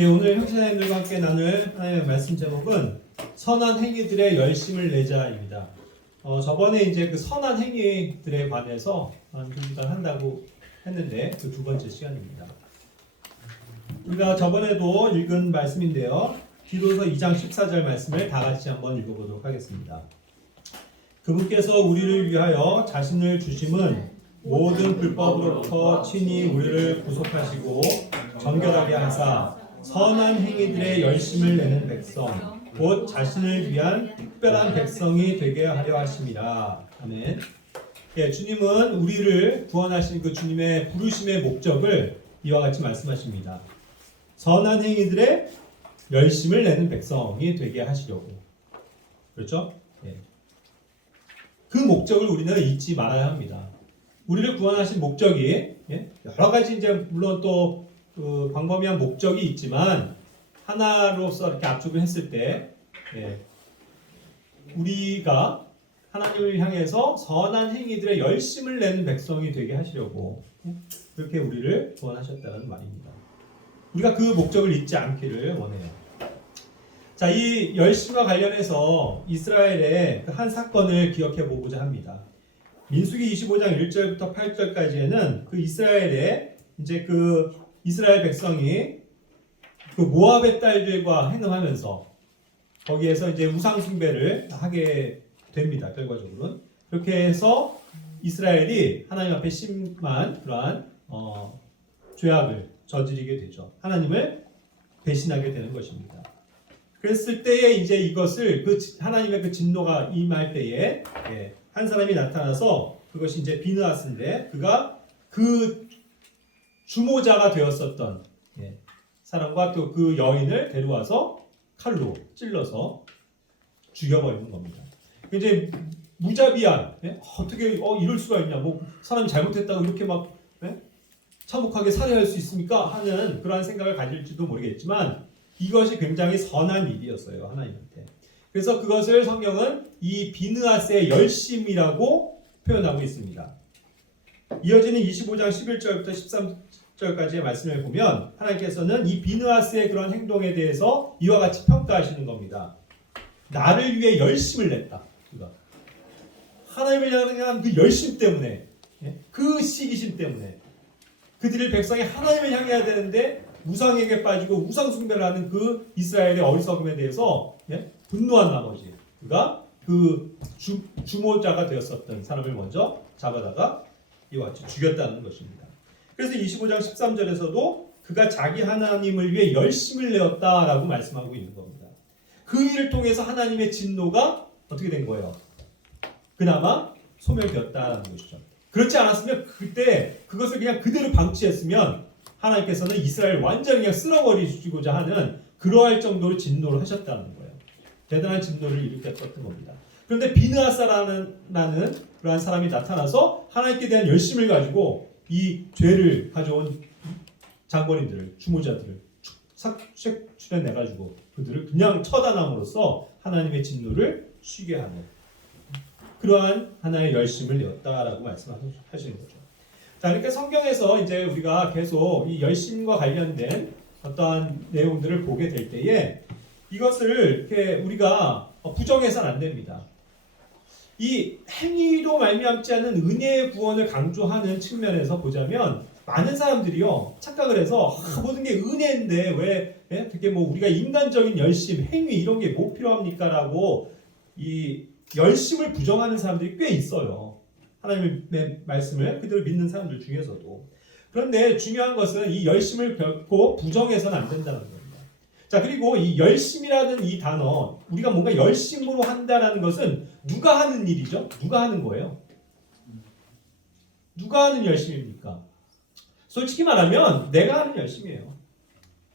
예, 오늘 형제자매들과 함께 나눌 하나님의 말씀 제목은 선한 행위들의 열심을 내자입니다. 저번에 이제 그 선한 행위들에 관해서 준비를 한다고 했는데 그 두 번째 시간입니다. 우리가 저번에도 읽은 말씀인데요. 디도서 2장 14절 말씀을 다 같이 한번 읽어보도록 하겠습니다. 그분께서 우리를 위하여 자신을 주심은 모든 불법으로부터 친히 우리를 구속하시고 정결하게 하사 선한 행위들의 열심을 내는 백성 곧 자신을 위한 특별한 백성이 되게 하려 하심이라. 아멘. 예, 주님은 우리를 구원하신 그 주님의 부르심의 목적을 이와 같이 말씀하십니다. 선한 행위들의 열심을 내는 백성이 되게 하시려고. 그렇죠? 예. 그 목적을 우리는 잊지 말아야 합니다. 우리를 구원하신 목적이 여러 가지 이제 물론 또 그 광범위한 목적이 있지만 하나로서 이렇게 압축을 했을 때 우리가 하나님을 향해서 선한 행위들의 열심을 내는 백성이 되게 하시려고 그렇게 우리를 구원하셨다는 말입니다. 우리가 그 목적을 잊지 않기를 원해요. 자, 이 열심과 관련해서 이스라엘의 한 사건을 기억해 보고자 합니다. 민수기 25장 1절부터 8절까지에는 그 이스라엘의 이제 그 이스라엘 백성이 그 모압의 딸들과 행동하면서 거기에서 이제 우상 숭배를 하게 됩니다. 결과적으로는 그렇게 해서 이스라엘이 하나님 앞에 심한 그러한 죄악을 저지르게 되죠. 하나님을 배신하게 되는 것입니다. 그랬을 때에 이제 이것을 그 하나님의 그 진노가 임할 때에 한 사람이 나타나서 그것이 이제 비느하스인데 그가 그 주모자가 되었었던 사람과 또 그 여인을 데려와서 칼로 찔러서 죽여버리는 겁니다. 이제 무자비한 어떻게 이럴 수가 있냐, 뭐 사람이 잘못했다고 이렇게 막 참혹하게 살해할 수 있습니까? 하는 그러한 생각을 가질지도 모르겠지만 이것이 굉장히 선한 일이었어요, 하나님한테. 그래서 그것을 성경은 이 비느하스의 열심이라고 표현하고 있습니다. 이어지는 25장 11절부터 13절까지의 말씀을 보면 하나님께서는 이 비느하스의 그런 행동에 대해서 이와 같이 평가하시는 겁니다. 나를 위해 열심을 냈다. 그가 하나님을 향한 그 열심 때문에, 그 시기심 때문에 그들의 백성이 하나님을 향해야 되는데 우상에게 빠지고 우상 숭배를 하는 그 이스라엘의 어리석음에 대해서 분노한 나머지 그가 그 주모자가 되었었던 사람을 먼저 잡아다가 이와 같이 죽였다는 것입니다. 그래서 25장 13절에서도 그가 자기 하나님을 위해 열심을 내었다라고 말씀하고 있는 겁니다. 그 일을 통해서 하나님의 진노가 어떻게 된 거예요? 그나마 소멸되었다는 것이죠. 그렇지 않았으면 그때 그것을 그냥 그대로 방치했으면 하나님께서는 이스라엘을 완전히 그냥 쓸어버리시고자 하는 그러할 정도로 진노를 하셨다는 거예요. 대단한 진노를 일으켰던 겁니다. 그런데 비느하스라는 그러한 사람이 나타나서 하나님께 대한 열심을 가지고 이 죄를 가져온 장본인들을, 주모자들을 출현해가지고 그들을 그냥 처단함으로써 하나님의 진노를 쉬게 하는 그러한 하나의 열심을 내었다라고 말씀하시는 거죠. 자, 그러니까 성경에서 이제 우리가 계속 이 열심과 관련된 어떠한 내용들을 보게 될 때에 이것을 이렇게 우리가 부정해서는 안 됩니다. 이 행위로 말미암지 않는 은혜의 구원을 강조하는 측면에서 보자면 많은 사람들이요 착각을 해서 모든 게 은혜인데 왜 어떻게 뭐 우리가 인간적인 열심, 행위 이런 게 뭐 필요합니까라고 이 열심을 부정하는 사람들이 꽤 있어요. 하나님의 말씀을 그대로 믿는 사람들 중에서도. 그런데 중요한 것은 이 열심을 결코 부정해서는 안 된다는 겁니다. 자, 그리고 이 열심이라는 이 단어, 우리가 뭔가 열심으로 한다라는 것은 누가 하는 일이죠? 누가 하는 거예요? 누가 하는 열심입니까? 솔직히 말하면 내가 하는 열심이에요.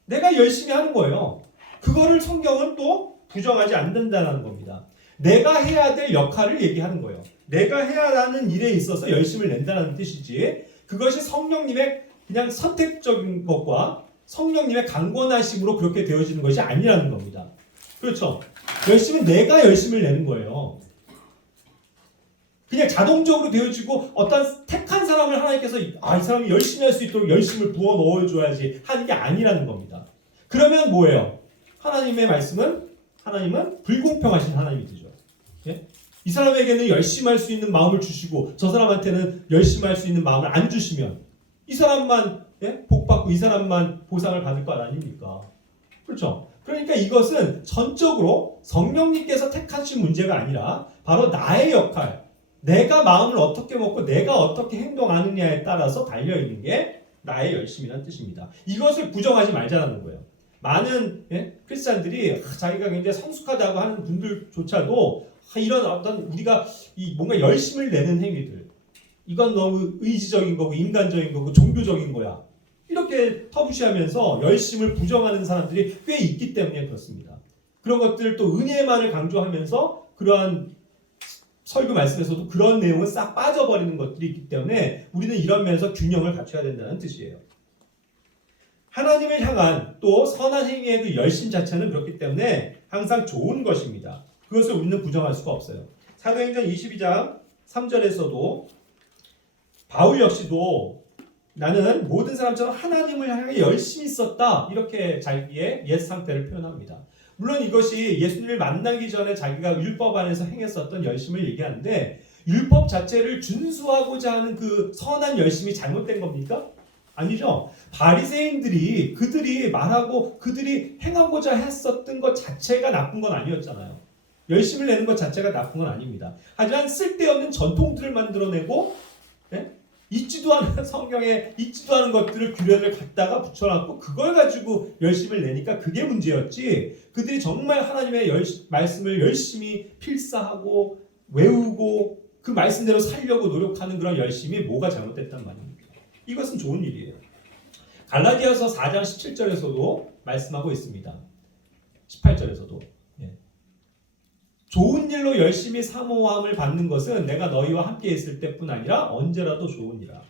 내가 열심히 하는 거예요. 그거를 성경은 또 부정하지 않는다는 겁니다. 내가 해야 될 역할을 얘기하는 거예요. 내가 해야 하는 일에 있어서 열심을 낸다는 뜻이지 그것이 성령님의 그냥 선택적인 것과 성령님의 강권하심으로 그렇게 되어지는 것이 아니라는 겁니다. 그렇죠? 열심은 내가 열심을 내는 거예요. 그냥 자동적으로 되어지고 어떤 택한 사람을 하나님께서 이 사람이 열심히 할 수 있도록 열심을 부어 넣어줘야지 하는 게 아니라는 겁니다. 그러면 뭐예요? 하나님의 말씀은 하나님은 불공평하신 하나님이 되죠. 예? 이 사람에게는 열심히 할 수 있는 마음을 주시고 저 사람한테는 열심히 할 수 있는 마음을 안 주시면 이 사람만 복받고 이 사람만 보상을 받을 것 아닙니까? 그렇죠? 그러니까 이것은 전적으로 성령님께서 택하신 문제가 아니라 바로 나의 역할, 내가 마음을 어떻게 먹고 내가 어떻게 행동하느냐에 따라서 달려있는 게 나의 열심이라는 뜻입니다. 이것을 부정하지 말자는 거예요. 많은 크리스찬들이 자기가 굉장히 성숙하다고 하는 분들조차도 이런 어떤 우리가 뭔가 열심을 내는 행위들, 이건 너무 의지적인 거고 인간적인 거고 종교적인 거야, 이렇게 터부시하면서 열심을 부정하는 사람들이 꽤 있기 때문에 그렇습니다. 그런 것들 또 은혜만을 강조하면서 그러한 설교 말씀에서도 그런 내용은 싹 빠져버리는 것들이 있기 때문에 우리는 이런 면에서 균형을 갖춰야 된다는 뜻이에요. 하나님을 향한 또 선한 행위의 그 열심 자체는 그렇기 때문에 항상 좋은 것입니다. 그것을 우리는 부정할 수가 없어요. 사도행전 22장 3절에서도 바울 역시도 나는 모든 사람처럼 하나님을 향해 열심히 있었다, 이렇게 자기의 옛 상태를 표현합니다. 물론 이것이 예수님을 만나기 전에 자기가 율법 안에서 행했었던 열심을 얘기하는데 율법 자체를 준수하고자 하는 그 선한 열심이 잘못된 겁니까? 아니죠. 바리새인들이 그들이 말하고 그들이 행하고자 했었던 것 자체가 나쁜 건 아니었잖아요. 열심을 내는 것 자체가 나쁜 건 아닙니다. 하지만 쓸데없는 전통들을 만들어내고 있지도 않은 성경에 있지도 않은 것들을 규례를 갖다가 붙여놨고 그걸 가지고 열심을 내니까 그게 문제였지, 그들이 정말 하나님의 말씀을 열심히 필사하고 외우고 그 말씀대로 살려고 노력하는 그런 열심이 뭐가 잘못됐단 말입니다. 이것은 좋은 일이에요. 갈라디아서 4장 17절에서도 말씀하고 있습니다. 18절에서도 좋은 일로 열심히 사모함을 받는 것은 내가 너희와 함께 있을 때뿐 아니라 언제라도 좋으니라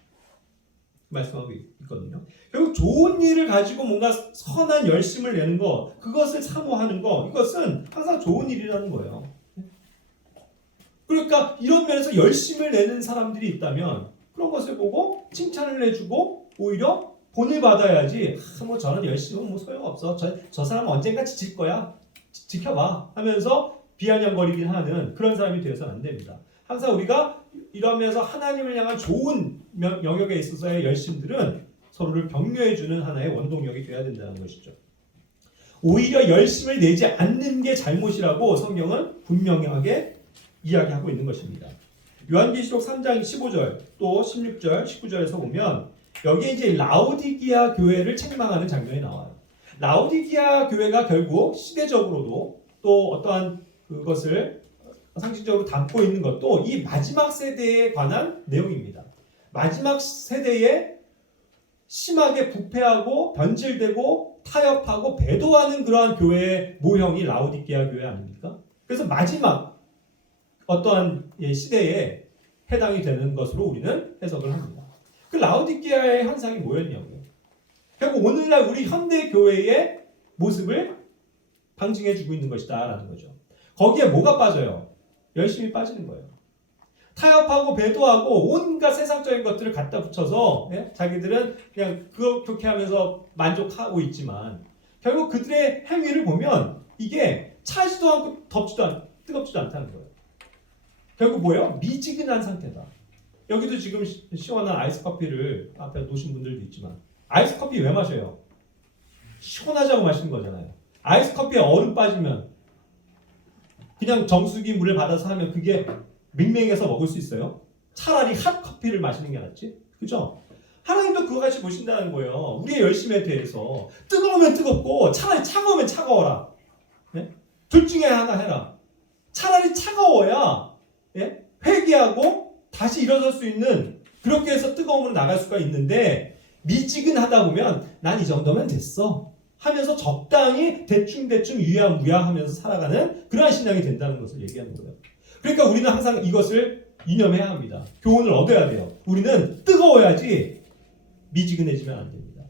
말씀하고 있거든요. 결국 좋은 일을 가지고 뭔가 선한 열심을 내는 것, 그것을 사모하는 것, 이것은 항상 좋은 일이라는 거예요. 그러니까 이런 면에서 열심을 내는 사람들이 있다면 그런 것을 보고 칭찬을 해주고 오히려 본을 받아야지, 뭐 저는 열심히 뭐 소용없어, 저 사람은 언젠가 지칠 거야, 지켜봐 하면서 비아냥거리긴 하는 그런 사람이 되어서는 안 됩니다. 항상 우리가 이러면서 하나님을 향한 좋은 영역에 있어서의 열심들은 서로를 격려해주는 하나의 원동력이 되어야 된다는 것이죠. 오히려 열심을 내지 않는 게 잘못이라고 성경은 분명하게 이야기하고 있는 것입니다. 요한계시록 3장 15절 또 16절 19절에서 보면 여기에 이제 라오디기아 교회를 책망하는 장면이 나와요. 라오디기아 교회가 결국 시대적으로도 또 어떠한 그것을 상징적으로 담고 있는 것도 이 마지막 세대에 관한 내용입니다. 마지막 세대에 심하게 부패하고 변질되고 타협하고 배도하는 그러한 교회의 모형이 라오디게아 교회 아닙니까? 그래서 마지막 어떠한 시대에 해당이 되는 것으로 우리는 해석을 합니다. 그 라오디게아의 현상이 뭐였냐고요? 결국 오늘날 우리 현대 교회의 모습을 방증해주고 있는 것이다라는 거죠. 거기에 뭐가 빠져요? 열심히 빠지는 거예요. 타협하고 배도하고 온갖 세상적인 것들을 갖다 붙여서 자기들은 그냥 그렇게 하면서 만족하고 있지만 결국 그들의 행위를 보면 이게 차지도 않고 뜨겁지도 않다는 거예요. 결국 뭐예요? 미지근한 상태다. 여기도 지금 시원한 아이스 커피를 앞에 놓으신 분들도 있지만 아이스 커피 왜 마셔요? 시원하자고 마시는 거잖아요. 아이스 커피에 얼음 빠지면 그냥 정수기 물을 받아서 하면 그게 맹맹해서 먹을 수 있어요? 차라리 핫 커피를 마시는 게 낫지? 그죠? 하나님도 그거 같이 보신다는 거예요. 우리의 열심에 대해서 뜨거우면 뜨겁고 차라리 차가우면 차가워라. 둘 중에 하나 해라. 차라리 차가워야 회개하고 다시 일어설 수 있는, 그렇게 해서 뜨거움으로 나갈 수가 있는데 미지근하다 보면 난 이 정도면 됐어 하면서 적당히 대충 유야무야하면서 살아가는 그러한 신앙이 된다는 것을 얘기하는 거예요. 그러니까 우리는 항상 이것을 유념해야 합니다. 교훈을 얻어야 돼요. 우리는 뜨거워야지 미지근해지면 안 됩니다.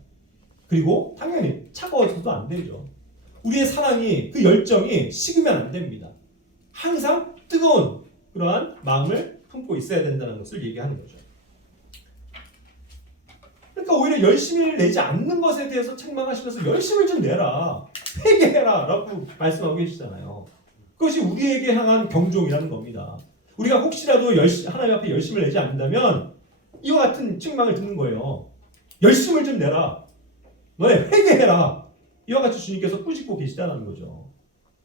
그리고 당연히 차가워서도 안 되죠. 우리의 사랑이, 그 열정이 식으면 안 됩니다. 항상 뜨거운 그러한 마음을 품고 있어야 된다는 것을 얘기하는 거죠. 그러니까 오히려 열심히 내지 않는 것에 대해서 책망하시면서 열심을 좀 내라, 회개해라 라고 말씀하고 계시잖아요. 그것이 우리에게 향한 경종이라는 겁니다. 우리가 혹시라도 하나님 앞에 열심을 내지 않는다면 이와 같은 책망을 듣는 거예요. 열심을 좀 내라, 너네 회개해라, 이와 같이 주님께서 꾸짖고 계시다는 거죠.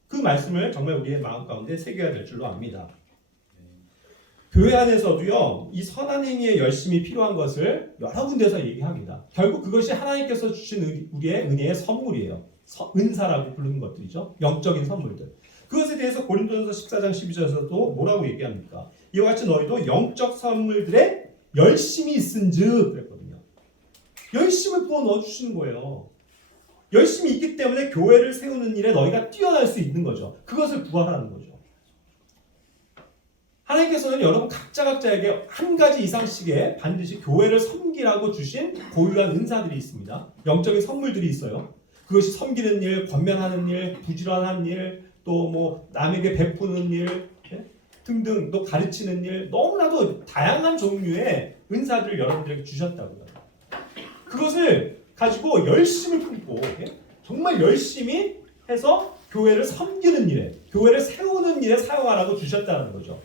그 말씀을 정말 우리의 마음 가운데 새겨야 될 줄로 압니다. 교회 안에서도요, 이 선한 행위에 열심이 필요한 것을 여러 군데서 얘기합니다. 결국 그것이 하나님께서 주신 우리의 은혜의 선물이에요. 은사라고 부르는 것들이죠. 영적인 선물들. 그것에 대해서 고린도전서 14장 12절에서도 뭐라고 얘기합니까? 이와 같이 너희도 영적 선물들에 열심히 있은즉 그랬거든요. 열심을 부어 넣어주시는 거예요. 열심히 있기 때문에 교회를 세우는 일에 너희가 뛰어날 수 있는 거죠. 그것을 구하라는 거죠. 하나님께서는 여러분 각자에게 한 가지 이상씩의 반드시 교회를 섬기라고 주신 고유한 은사들이 있습니다. 영적인 선물들이 있어요. 그것이 섬기는 일, 권면하는 일, 부지런한 일, 또 뭐 남에게 베푸는 일 등등, 또 가르치는 일, 너무나도 다양한 종류의 은사들을 여러분들에게 주셨다고요. 그것을 가지고 열심을 품고 정말 열심히 해서 교회를 섬기는 일에, 교회를 세우는 일에 사용하라고 주셨다는 거죠.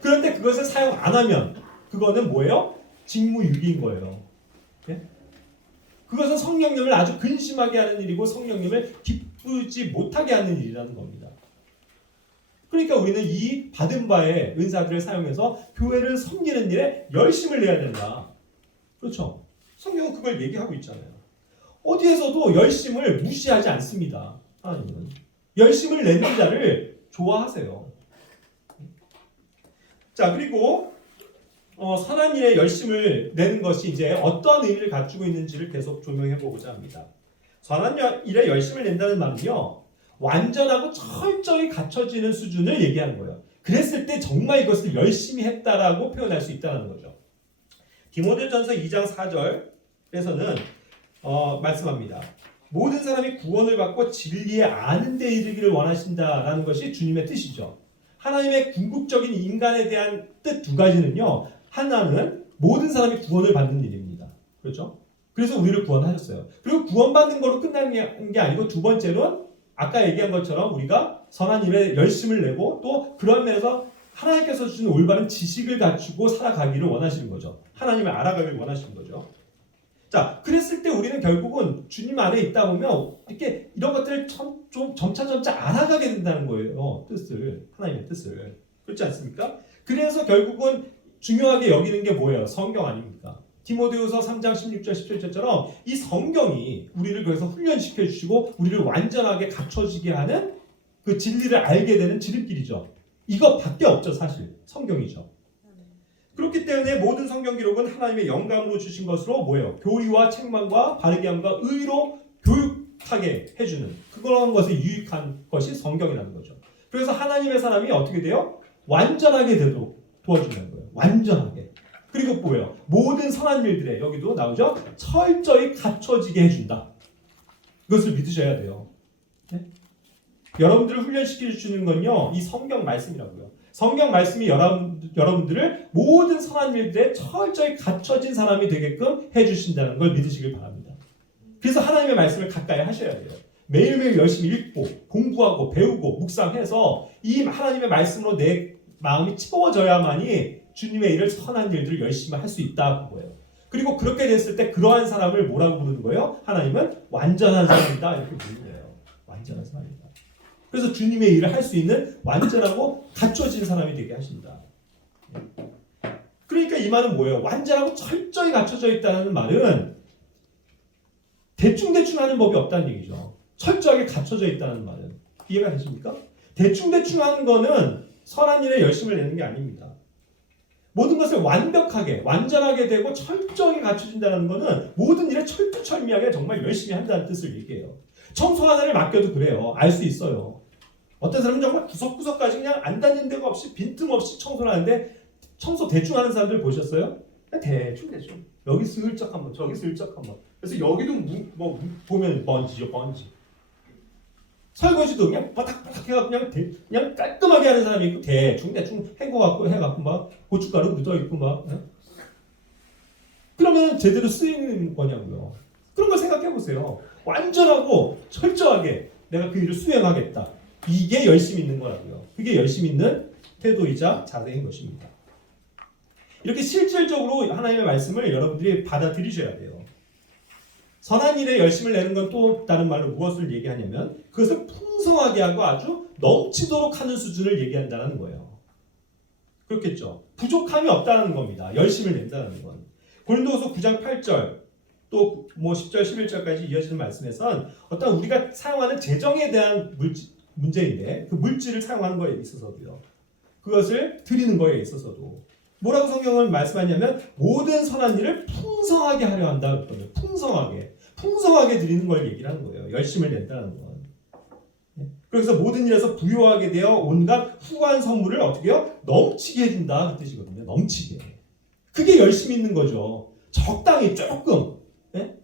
그런데 그것을 사용 안 하면 그거는 뭐예요? 직무유기인 거예요. 그것은 성령님을 아주 근심하게 하는 일이고 성령님을 기쁘지 못하게 하는 일이라는 겁니다. 그러니까 우리는 이 받은 바의 은사들을 사용해서 교회를 섬기는 일에 열심을 내야 된다. 그렇죠? 성경은 그걸 얘기하고 있잖아요. 어디에서도 열심을 무시하지 않습니다. 하나님은 열심을 내는 자를 좋아하세요. 자, 그리고 선한 일에 열심을 내는 것이 이제 어떠한 의미를 갖추고 있는지를 계속 조명해 보고자 합니다. 선한 일에 열심을 낸다는 말은요, 완전하고 철저히 갖춰지는 수준을 얘기하는 거예요. 그랬을 때 정말 이것을 열심히 했다라고 표현할 수 있다는 거죠. 디모데전서 2장 4절에서는 말씀합니다. 모든 사람이 구원을 받고 진리에 아는 데 이르기를 원하신다라는 것이 주님의 뜻이죠. 하나님의 궁극적인 인간에 대한 뜻 두 가지는요, 하나는 모든 사람이 구원을 받는 일입니다. 그렇죠? 그래서 우리를 구원하셨어요. 그리고 구원받는 거로 끝나는 게 아니고 두 번째로는 아까 얘기한 것처럼 우리가 선한 일에 열심을 내고 또 그런 면에서 하나님께서 주신 올바른 지식을 갖추고 살아가기를 원하시는 거죠. 하나님을 알아가기를 원하시는 거죠. 자, 그랬을 때 우리는 결국은 주님 안에 있다 보면 이렇게 이런 것들을 좀 점차 알아가게 된다는 거예요. 하나님의 뜻을. 그렇지 않습니까? 그래서 결국은 중요하게 여기는 게 뭐예요? 성경 아닙니까? 디모데후서 3장 16절 17절처럼 이 성경이 우리를 그래서 훈련시켜 주시고 우리를 완전하게 갖춰지게 하는 그 진리를 알게 되는 지름길이죠. 이것밖에 없죠. 사실 성경이죠. 그렇기 때문에 모든 성경 기록은 하나님의 영감으로 주신 것으로 뭐예요? 교리와 책망과 바르게 함과 의로 교육하게 해주는 그런 것에 유익한 것이 성경이라는 거죠. 그래서 하나님의 사람이 어떻게 돼요? 완전하게 되도록 도와주는 거예요. 완전하게. 그리고 뭐예요? 모든 선한 일들에 여기도 나오죠? 철저히 갖춰지게 해준다. 이것을 믿으셔야 돼요. 네? 여러분들을 훈련시켜 주시는 건요, 이 성경 말씀이라고요. 성경 말씀이 여러분들을 모든 선한 일들에 철저히 갖춰진 사람이 되게끔 해주신다는 걸 믿으시길 바랍니다. 그래서 하나님의 말씀을 가까이 하셔야 돼요. 매일매일 열심히 읽고 공부하고 배우고 묵상해서 이 하나님의 말씀으로 내 마음이 채워져야만이 주님의 일을 선한 일들을 열심히 할 수 있다 그거예요. 그리고 그렇게 됐을 때 그러한 사람을 뭐라고 부르는 거예요? 하나님은 완전한 사람이다 이렇게 부르는 거예요. 완전한 사람이다. 그래서 주님의 일을 할 수 있는 완전하고 갖춰진 사람이 되게 하신다. 그러니까 이 말은 뭐예요? 완전하고 철저히 갖춰져 있다는 말은 대충대충 하는 법이 없다는 얘기죠. 철저하게 갖춰져 있다는 말은. 이해가 되십니까? 대충대충 하는 거는 선한 일에 열심을 내는 게 아닙니다. 모든 것을 완벽하게, 완전하게 되고 철저하게 갖춰진다는 것은 모든 일에 철두철미하게 정말 열심히 한다는 뜻을 얘기해요. 청소 하나를 맡겨도 그래요. 알 수 있어요. 어떤 사람은 정말 구석구석까지 그냥 안 닿는 데가 없이 빈틈없이 청소를 하는데 청소 대충 하는 사람들 보셨어요? 대충 여기 슬쩍 한번 저기 슬쩍 한번. 그래서 여기도 보면 먼지죠. 먼지. 설거지도 그냥 바닥바닥 해갖고 그냥 깔끔하게 하는 사람이 있고 대충 해갖고 막 고춧가루 묻어있고 막 그러면 제대로 쓰이는 거냐고요. 그런 걸 생각해 보세요. 완전하고 철저하게 내가 그 일을 수행하겠다. 이게 열심히 있는 거라고요. 그게 열심히 있는 태도이자 자세인 것입니다. 이렇게 실질적으로 하나님의 말씀을 여러분들이 받아들이셔야 돼요. 선한 일에 열심을 내는 건 또 다른 말로 무엇을 얘기하냐면 그것을 풍성하게 하고 아주 넘치도록 하는 수준을 얘기한다는 거예요. 그렇겠죠. 부족함이 없다는 겁니다. 열심을 낸다는 건. 고린도후서 9장 8절 또 뭐 10절 11절까지 이어지는 말씀에선 어떤 우리가 사용하는 재정에 대한 문제인데 그 물질을 사용하는 거에 있어서도요. 그것을 드리는 거에 있어서도 뭐라고 성경은 말씀하냐면 모든 선한 일을 풍성하게 하려 한다 그랬거든요. 풍성하게 드리는 걸 얘기를 하는 거예요. 열심을 낸다는 건. 그래서 모든 일에서 부요하게 되어 온갖 후한 선물을 어떻게 해요? 넘치게 해준다 그 뜻이거든요. 넘치게. 그게 열심히 있는 거죠. 적당히 조금. 네?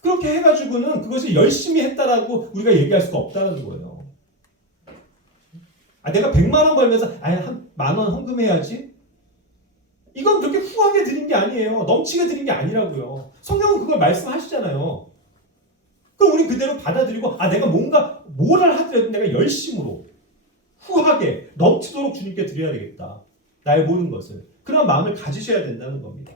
그렇게 해가지고는 그것이 열심히 했다라고 우리가 얘기할 수가 없다는 거예요. 내가 100만 원 벌면서 한 10,000원 헌금해야지. 이건 그렇게 후하게 드린 게 아니에요. 넘치게 드린 게 아니라고요. 성경은 그걸 말씀하시잖아요. 그럼 우리 그대로 받아들이고 내가 뭔가 뭐를 하더라도 내가 열심으로 후하게 넘치도록 주님께 드려야 되겠다. 나의 모든 것을. 그런 마음을 가지셔야 된다는 겁니다.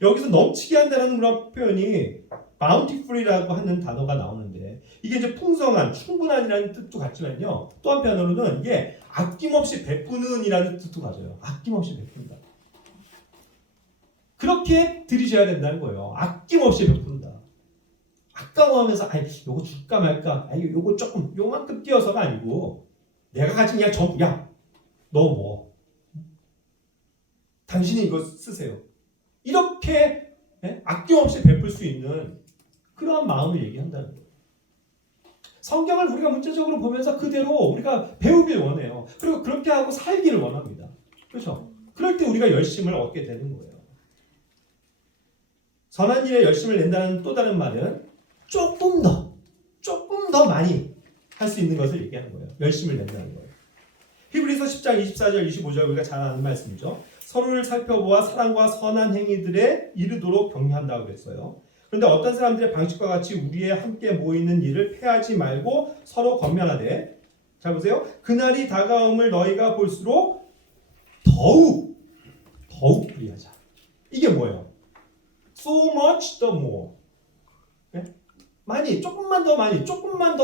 여기서 넘치게 한다는 그런 표현이 bountiful이라고 하는 단어가 나오는데 이게 이제 풍성한, 충분한이라는 뜻도 같지만요. 또 한편으로는 이게 아낌없이 베푸는이라는 뜻도 가져요. 아낌없이 베푼다. 그렇게 드리셔야 된다는 거예요. 아낌없이 베푼다. 아까워하면서 요거 줄까 말까, 요거 조금 요만큼 띄어서가 아니고 내가 가진 그냥 전부 너 뭐 당신이 이거 쓰세요. 이렇게 아낌없이 베풀 수 있는 그러한 마음을 얘기한다는 거예요. 성경을 우리가 문자적으로 보면서 그대로 우리가 배우길 원해요. 그리고 그렇게 하고 살기를 원합니다. 그렇죠? 그럴 때 우리가 열심을 얻게 되는 거예요. 선한 일에 열심을 낸다는 또 다른 말은 조금 더 많이 할 수 있는 것을 얘기하는 거예요. 열심을 낸다는 거예요. 히브리서 10장 24절 25절 우리가 잘 아는 말씀이죠. 서로를 살펴보아 사랑과 선한 행위들에 이르도록 격려한다고 그랬어요. 그런데 어떤 사람들의 방식과 같이 우리의 함께 모이는 일을 패하지 말고 서로 권면하되, 잘 보세요. 그날이 다가옴을 너희가 볼수록 더욱 그리하자. 이게 뭐예요? So much the more. 네? 많이, 조금만 더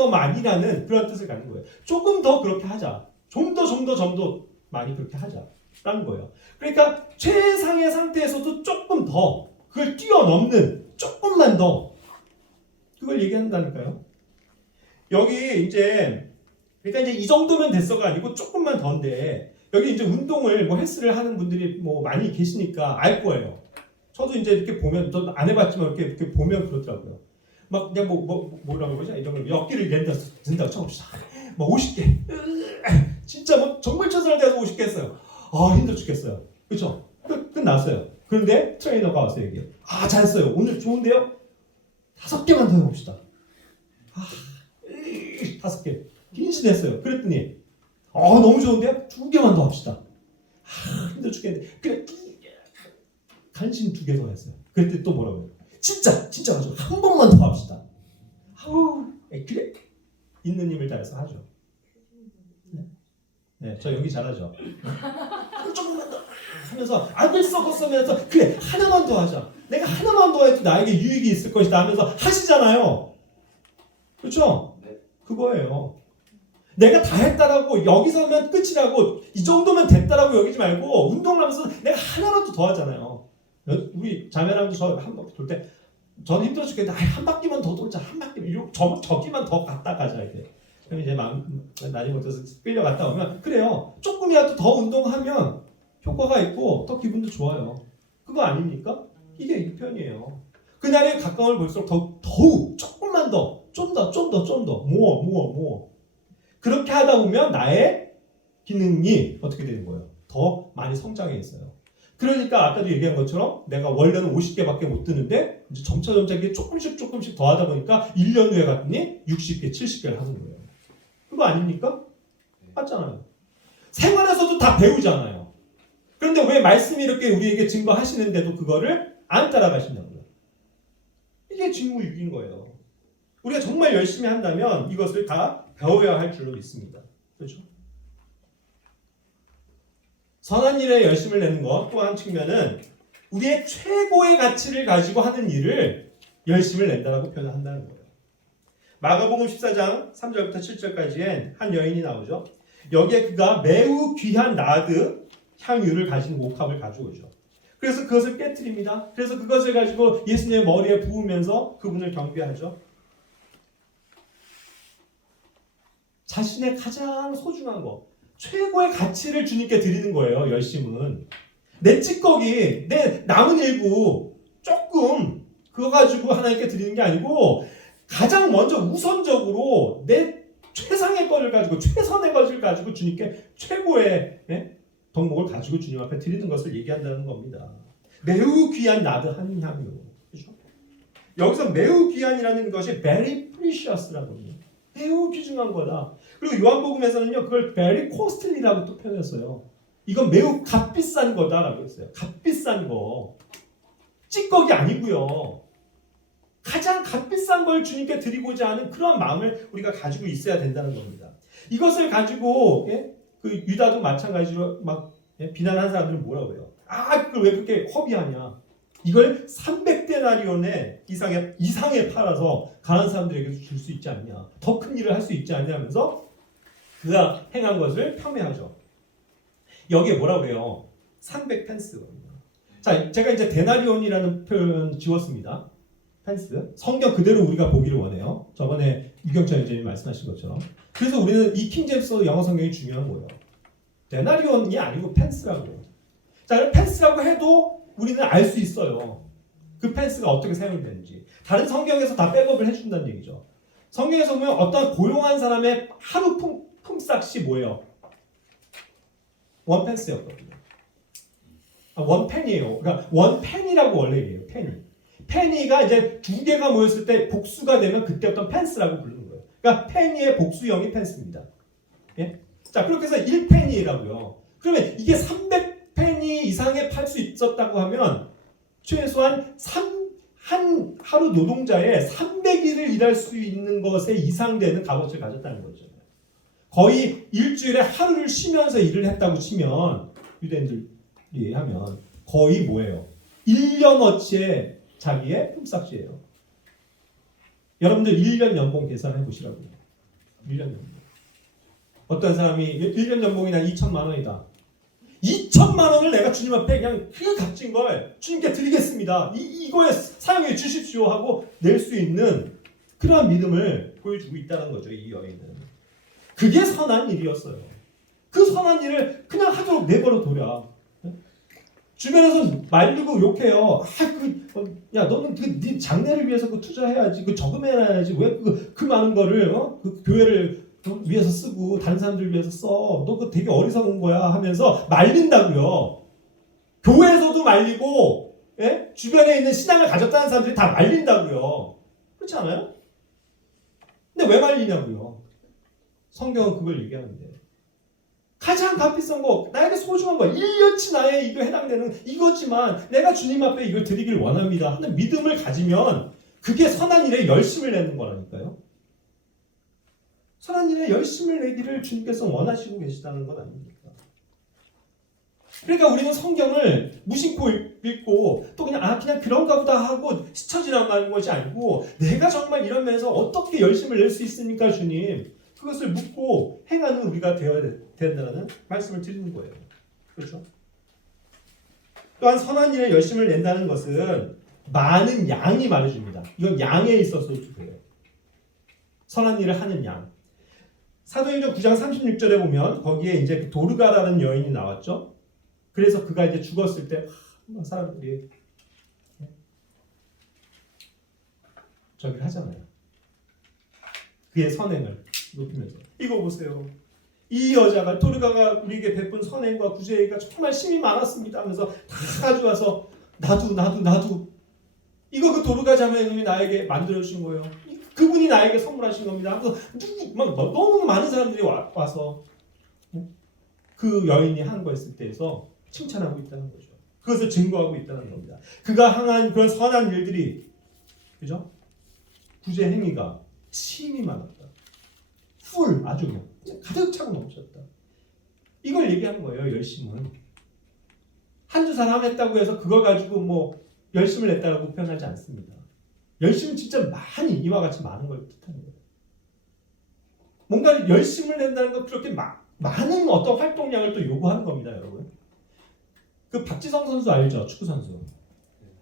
많이라는 그런 뜻을 갖는 거예요. 조금 더 그렇게 하자. 좀 더 많이 그렇게 하자라는 거예요. 그러니까 최상의 상태에서도 조금 더 그걸 뛰어넘는 조금만 더 그걸 얘기한다니까요. 여기 이제 그러니까 이제 이 정도면 됐어가 아니고 조금만 더인데 여기 이제 운동을 헬스를 하는 분들이 많이 계시니까 알 거예요. 저도 이제 이렇게 보면 저도 안 해봤지만 이렇게 보면 그렇더라고요. 막 그냥 뭐라고 그러죠? 이런 걸 몇 개를 낸다고 쳐봅시다. 50개. 진짜 정말 최선을 다해서 50개 했어요. 힘들어 죽겠어요. 그렇죠? 끝났어요. 그런데 트레이너가 와서 얘기해요. 잘했어요. 오늘 좋은데요? 5개만 더 해봅시다. 5개. 긴신했어요. 그랬더니 너무 좋은데요? 2개만 더 합시다. 힘들어 죽겠는데. 그래. 간신 2개 더 했어요. 그랬더니 또 뭐라고 해요? 진짜 가지고 한 번만 더 합시다. 그래. 있는 힘을 다해서 하죠. 네, 저 연기 잘하죠. 조금만 더 하면서 악을 썩었으면서 그래 하나만 더 하자. 내가 하나만 더 해도 나에게 유익이 있을 것이다 하면서 하시잖아요. 그렇죠? 그거예요. 내가 다 했다라고 여기서면 끝이라고 이 정도면 됐다라고 여기지 말고 운동을 하면서 내가 하나라도 더 하잖아요. 우리 자매랑도 저 한 바퀴 돌 때 저는 힘들어 죽겠는데 한 바퀴만 더 돌자. 한 바퀴 저기만 더 갔다 가자 이렇게. 그럼 이제 나중에 못해서 끌려갔다 오면 그래요. 조금이라도 더 운동하면 효과가 있고 더 기분도 좋아요. 그거 아닙니까? 이게 이 편이에요. 그날에 가까움을 볼수록 더욱 조금만 더, 좀 더, more. 그렇게 하다 보면 나의 기능이 어떻게 되는 거예요? 더 많이 성장해 있어요. 그러니까 아까도 얘기한 것처럼 내가 원래는 50개밖에 못 드는데 이제 점차 이게 조금씩 더 하다 보니까 1년 후에 갔더니 60개, 70개를 하는 거예요. 그거 아닙니까? 맞잖아요. 생활에서도 다 배우잖아요. 그런데 왜 말씀이 이렇게 우리에게 증거하시는데도 그거를 안 따라가신다고요? 이게 직무유기인 거예요. 우리가 정말 열심히 한다면 이것을 다 배워야 할 줄로 믿습니다. 그렇죠? 선한 일에 열심을 내는 것 또 한 측면은 우리의 최고의 가치를 가지고 하는 일을 열심을 낸다라고 표현한다는 거예요. 마가복음 14장 3절부터 7절까지엔 한 여인이 나오죠. 여기에 그가 매우 귀한 나드 향유를 가진 옥합을 가져오죠. 그래서 그것을 깨뜨립니다. 그래서 그것을 가지고 예수님의 머리에 부으면서 그분을 경배하죠. 자신의 가장 소중한 것, 최고의 가치를 주님께 드리는 거예요. 열심은 내 찌꺼기, 내 남은 일부 조금 그거 가지고 하나님께 드리는 게 아니고 가장 먼저 우선적으로 내 최상의 것을 가지고 최선의 것을 가지고 주님께 최고의 덕목을 가지고 주님 앞에 드리는 것을 얘기한다는 겁니다. 매우 귀한 나드 한 향유. 그렇죠? 여기서 매우 귀한이라는 것이 very precious라고 해요. 매우 귀중한 거다. 그리고 요한복음에서는요 그걸 very costly라고 또 표현했어요. 이건 매우 값비싼 거다라고 했어요. 값비싼 거. 찌꺼기 아니고요. 가장 값비싼 걸 주님께 드리고자 하는 그런 마음을 우리가 가지고 있어야 된다는 겁니다. 이것을 가지고 그 유다도 마찬가지로 막 비난하는 사람들은 뭐라고 해요? 그걸 왜 그렇게 허비하냐? 이걸 300데나리온에 이상에 팔아서 가난한 사람들에게 줄 수 있지 않냐? 더 큰 일을 할 수 있지 않냐 하면서 그가 행한 것을 폄훼하죠. 여기에 뭐라고 해요? 300펜스거든요. 자, 제가 이제 데나리온이라는 표현 지웠습니다. 펜스. 성경 그대로 우리가 보기를 원해요. 저번에 유경철 선생님이 말씀하신 것처럼. 그래서 우리는 이 킹제임스 영어 성경이 중요한 거예요. 데나리온이 아니고 펜스라고 해요. 자, 펜스라고 해도 우리는 알 수 있어요. 그 펜스가 어떻게 사용이 되는지. 다른 성경에서 다 백업을 해준다는 얘기죠. 성경에서 보면 어떤 고용한 사람의 하루 품삯이 뭐예요? 원펜스였거든요. 원펜이에요. 그러니까 원펜이라고 원래 얘기해요. 페니가 이제 두 개가 모였을 때 복수가 되면 그때 어떤 펜스라고 부르는 거예요. 그러니까 페니의 복수형이 펜스입니다. 예? 자, 그렇게 해서 1페니라고요. 그러면 이게 300페니 이상에 팔 수 있었다고 하면 최소한 한 하루 노동자의 300일을 일할 수 있는 것에 이상 되는 값어치를 가졌다는 거죠. 거의 일주일에 하루를 쉬면서 일을 했다고 치면 유대인들이 하면 거의 뭐예요? 1년어치의 자기의 품삯이에요. 여러분들 1년 연봉 계산해 보시라고요. 1년 연봉. 어떤 사람이 1년 연봉이 난 2천만 원이다. 2천만 원을 내가 주님 앞에 그냥 그 값진 걸 주님께 드리겠습니다. 이거에 사용해 주십시오 하고 낼 수 있는 그러한 믿음을 보여주고 있다는 거죠. 이 여인은. 그게 선한 일이었어요. 그 선한 일을 그냥 하도록 내버려 둬라. 주변에서 말리고 욕해요. 야, 너는 네 장래를 위해서 그 투자해야지, 그 저금해야지. 왜 그 많은 거를 그 교회를 위해서 쓰고 다른 사람들 위해서 써. 너 그거 되게 어리석은 거야 하면서 말린다고요. 교회에서도 말리고, 예? 주변에 있는 신앙을 가졌다는 사람들이 다 말린다고요. 그렇지 않아요? 근데 왜 말리냐고요. 성경은 그걸 얘기하는데. 가장 값비싼 거, 나에게 소중한 거, 1년치 나에 이거 해당되는 이거지만 내가 주님 앞에 이걸 드리길 원합니다 하는 믿음을 가지면 그게 선한 일에 열심을 내는 거라니까요. 선한 일에 열심을 내기를 주님께서 원하시고 계시다는 건 아닙니까? 그러니까 우리는 성경을 무심코 읽고 또 그냥 그런가 보다 하고 스쳐 지나가는 것이 아니고 내가 정말 이런 면에서 어떻게 열심을 낼 수 있습니까 주님? 그것을 묻고 행하는 우리가 되어야 된다는 말씀을 드리는 거예요. 그렇죠? 또한 선한 일에 열심을 낸다는 것은 많은 양이 말해줍니다. 이건 양에 있어서도 그래요. 선한 일을 하는 양. 사도행전 9장 36절에 보면 거기에 이제 그 도르가라는 여인이 나왔죠. 그래서 그가 이제 죽었을 때 사람들이 저기 하잖아요. 그의 선행을 높이면서 이거 보세요. 이 여자가 도르가가 우리에게 베푼 선행과 구제가 정말 힘이 많았습니다 하면서 다 가져와서 나도 이거 그 도르가 자매님이 나에게 만들어주신 거예요. 그분이 나에게 선물하신 겁니다 하면서 너무 많은 사람들이 와서 그 여인이 한 거 했을 때에서 칭찬하고 있다는 거죠. 그것을 증거하고 있다는 겁니다. 그가 행한 그런 선한 일들이, 그죠? 구제 행위가 심이 많았다. 아주 그냥 가득 차고 넘쳤다. 이걸 얘기하는 거예요. 열심은 한두 사람 했다고 해서 그걸 가지고 뭐 열심을 냈다고 표현하지 않습니다. 열심은 진짜 많이, 이와 같이 많은 걸 뜻하는 거예요. 뭔가 열심을 낸다는 건 그렇게 많은 어떤 활동량을 또 요구하는 겁니다, 여러분. 그 박지성 선수 알죠? 축구 선수.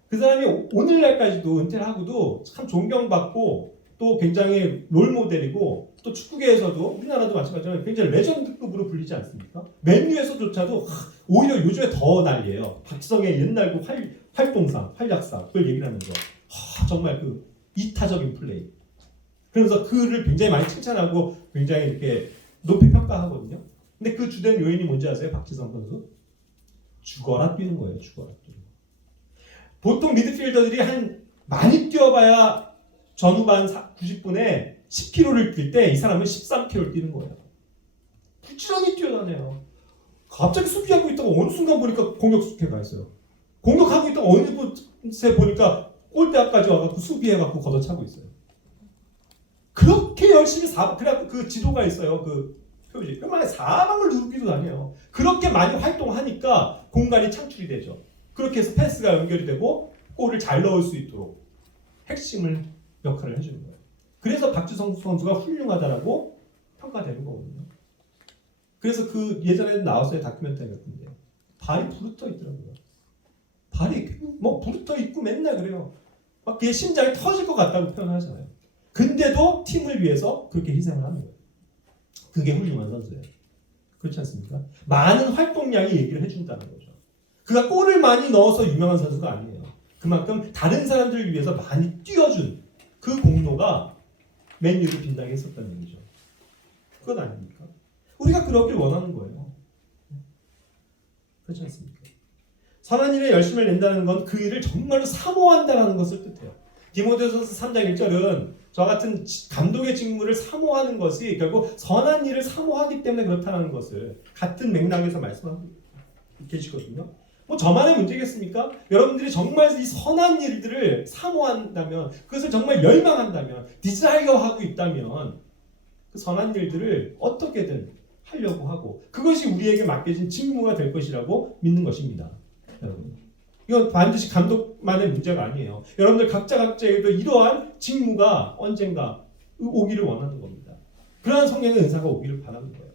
그 사람이 오늘날까지도 은퇴를 하고도 참 존경받고 또 굉장히 롤 모델이고, 또 축구계에서도 우리나라도 마찬가지로 굉장히 레전드급으로 불리지 않습니까? 맨유에서조차도 오히려 요즘에 더 난리예요. 박지성의 옛날 그 활동상, 활약상 그걸 얘기를 하면서 정말 그 이타적인 플레이. 그래서 그를 굉장히 많이 칭찬하고 굉장히 이렇게 높이 평가하거든요. 근데 그 주된 요인이 뭔지 아세요? 박지성 선수? 죽어라 뛰는 거예요. 죽어라 뛰는 거. 보통 미드필더들이 많이 뛰어봐야 전후반 90분에 10km를 뛸 때 이 사람은 13km를 뛰는 거예요. 부지런히 뛰어다녀요. 갑자기 수비하고 있다가 어느 순간 보니까 공격수에 가 있어요. 공격하고 있다가 어느 곳에 보니까 골대 앞까지 와갖고 수비해갖고 걷어차고 있어요. 그렇게 열심히 그래갖고 그 지도가 있어요. 그 표지. 그만에 사방을 누르기도 다녀요. 그렇게 많이 활동하니까 공간이 창출이 되죠. 그렇게 해서 패스가 연결이 되고 골을 잘 넣을 수 있도록 핵심을 역할을 해주는 거예요. 그래서 박지성 선수가 훌륭하다라고 평가되는 거거든요. 그래서 그 예전에 나왔어요. 다큐멘터리 같은데 발이 부르터 있더라고요. 발이 뭐 부르터 있고 맨날 그래요. 막 걔 심장이 터질 것 같다고 표현하잖아요. 근데도 팀을 위해서 그렇게 희생을 하는 거예요. 그게 훌륭한 선수예요. 그렇지 않습니까? 많은 활동량이 얘기를 해준다는 거죠. 그가 골을 많이 넣어서 유명한 선수가 아니에요. 그만큼 다른 사람들을 위해서 많이 뛰어준 그 공로가 맨유를 빛나게 했었다는 얘기죠. 그건 아닙니까? 우리가 그러길 원하는 거예요. 그렇지 않습니까? 선한 일에 열심을 낸다는 건 그 일을 정말로 사모한다는 것을 뜻해요. 디모데전서 3장 1절은 저와 같은 감독의 직무를 사모하는 것이 결국 선한 일을 사모하기 때문에 그렇다는 것을 같은 맥락에서 말씀하고 계시거든요. 뭐 저만의 문제겠습니까? 여러분들이 정말 이 선한 일들을 사모한다면, 그것을 정말 열망한다면, 디자이어하고 있다면 그 선한 일들을 어떻게든 하려고 하고 그것이 우리에게 맡겨진 직무가 될 것이라고 믿는 것입니다. 여러분, 이건 반드시 감독만의 문제가 아니에요. 여러분들 각자에게도 이러한 직무가 언젠가 오기를 원하는 겁니다. 그러한 성령의 은사가 오기를 바라는 거예요.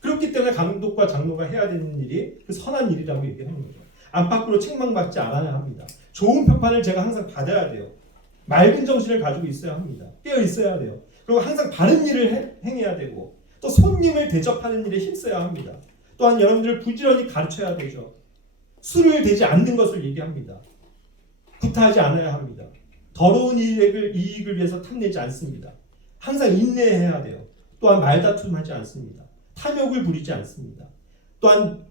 그렇기 때문에 감독과 장로가 해야 되는 일이 그 선한 일이라고 얘기하는 거죠. 안팎으로 책망받지 않아야 합니다. 좋은 평판을 제가 항상 받아야 돼요. 맑은 정신을 가지고 있어야 합니다. 깨어 있어야 돼요. 그리고 항상 바른 일을 행해야 되고, 또 손님을 대접하는 일에 힘써야 합니다. 또한 여러분들을 부지런히 가르쳐야 되죠. 술을 대지 않는 것을 얘기합니다. 구타하지 않아야 합니다. 더러운 이익을 위해서 탐내지 않습니다. 항상 인내해야 돼요. 또한 말다툼하지 않습니다. 탐욕을 부리지 않습니다. 또한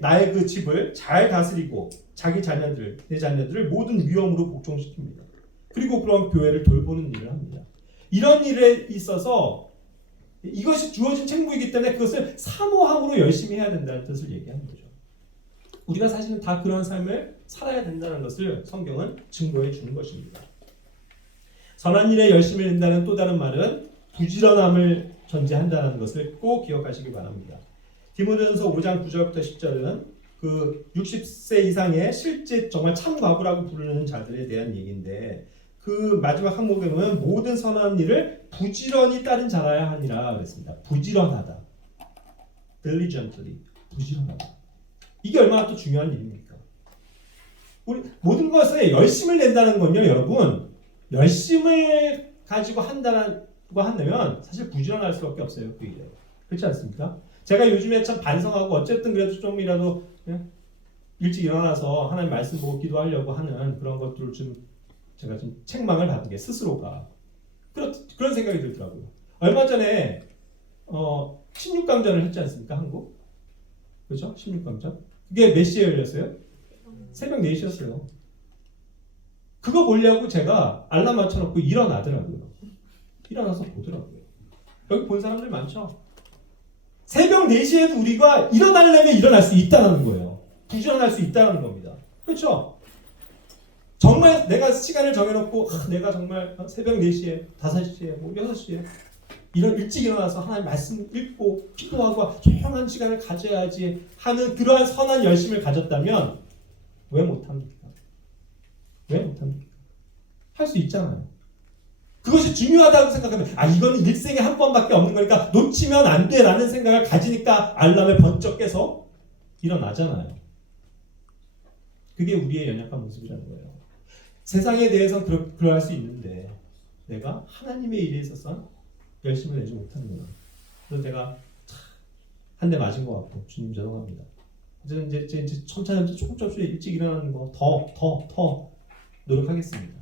나의 그 집을 잘 다스리고 내 자녀들을 모든 위험으로 복종시킵니다. 그리고 그런 교회를 돌보는 일을 합니다. 이런 일에 있어서 이것이 주어진 책무이기 때문에 그것을 사모함으로 열심히 해야 된다는 뜻을 얘기하는 거죠. 우리가 사실은 다 그런 삶을 살아야 된다는 것을 성경은 증거해 주는 것입니다. 선한 일에 열심히 낸다는 또 다른 말은 부지런함을 전제한다는 것을 꼭 기억하시기 바랍니다. 디모데전서 5장 9절부터 10절은 그 60세 이상의 실제 정말 참과부라고 부르는 자들에 대한 얘기인데, 그 마지막 항목에 보면 모든 선한 일을 부지런히 따른 자라야 하니라 그랬습니다. 부지런하다. diligently. 부지런하다. 이게 얼마나 또 중요한 일입니까? 우리 모든 것에 열심을 낸다는 건요, 여러분, 열심을 가지고 한다고 한다면 사실 부지런할 수밖에 없어요. 그 일에. 그렇지 않습니까? 제가 요즘에 참 반성하고 어쨌든 그래도 좀이라도 일찍 일어나서 하나님 말씀 보고 기도하려고 하는 그런 것들을 제가 좀 책망을 받은 게 스스로가 그런 생각이 들더라고요. 얼마 전에 16강전을 했지 않습니까? 한국? 그렇죠? 16강전. 그게 몇 시에 열렸어요? 새벽 4시였어요. 그거 보려고 제가 알람 맞춰놓고 일어나더라고요. 일어나서 보더라고요. 여기 본 사람들 많죠? 새벽 4시에도 우리가 일어나려면 일어날 수 있다는 거예요. 부지런할 수 있다는 겁니다. 그렇죠? 정말 내가 시간을 정해놓고 내가 정말 새벽 4시에 5시에 뭐 6시에 이런 일찍 일어나서 하나님 말씀 읽고 기도하고 조용한 시간을 가져야지 하는 그러한 선한 열심을 가졌다면 왜 못합니까? 왜 못합니까? 할 수 있잖아요. 그것이 중요하다고 생각하면 이거는 일생에 한 번밖에 없는 거니까 놓치면 안 돼 라는 생각을 가지니까 알람에 번쩍 깨서 일어나잖아요. 그게 우리의 연약한 모습이라는 거예요. 세상에 대해서 그러할 수 있는데 내가 하나님의 일에 있어서 열심을 내지 못하는 거예요. 그래서 내가 한 대 맞은 것 같고 주님 죄송합니다. 이제 천천히 조금씩 일찍 일어나는 거 더 노력하겠습니다.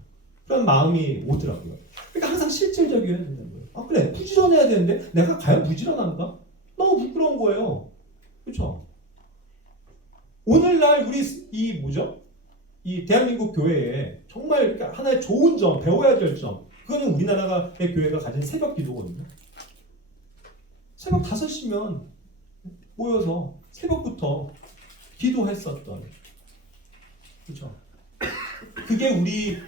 그런 마음이 오더라고요. 그러니까 항상 실질적이어야 된다는 거예요. 그래 부지런해야 되는데 내가 과연 부지런한가? 너무 부끄러운 거예요. 그렇죠? 오늘날 우리 이 대한민국 교회에 정말 하나의 좋은 점, 배워야 될 점, 그거는 우리나라의 교회가 가진 새벽 기도거든요. 새벽 5시면 모여서 새벽부터 기도했었던, 그렇죠? 그게 우리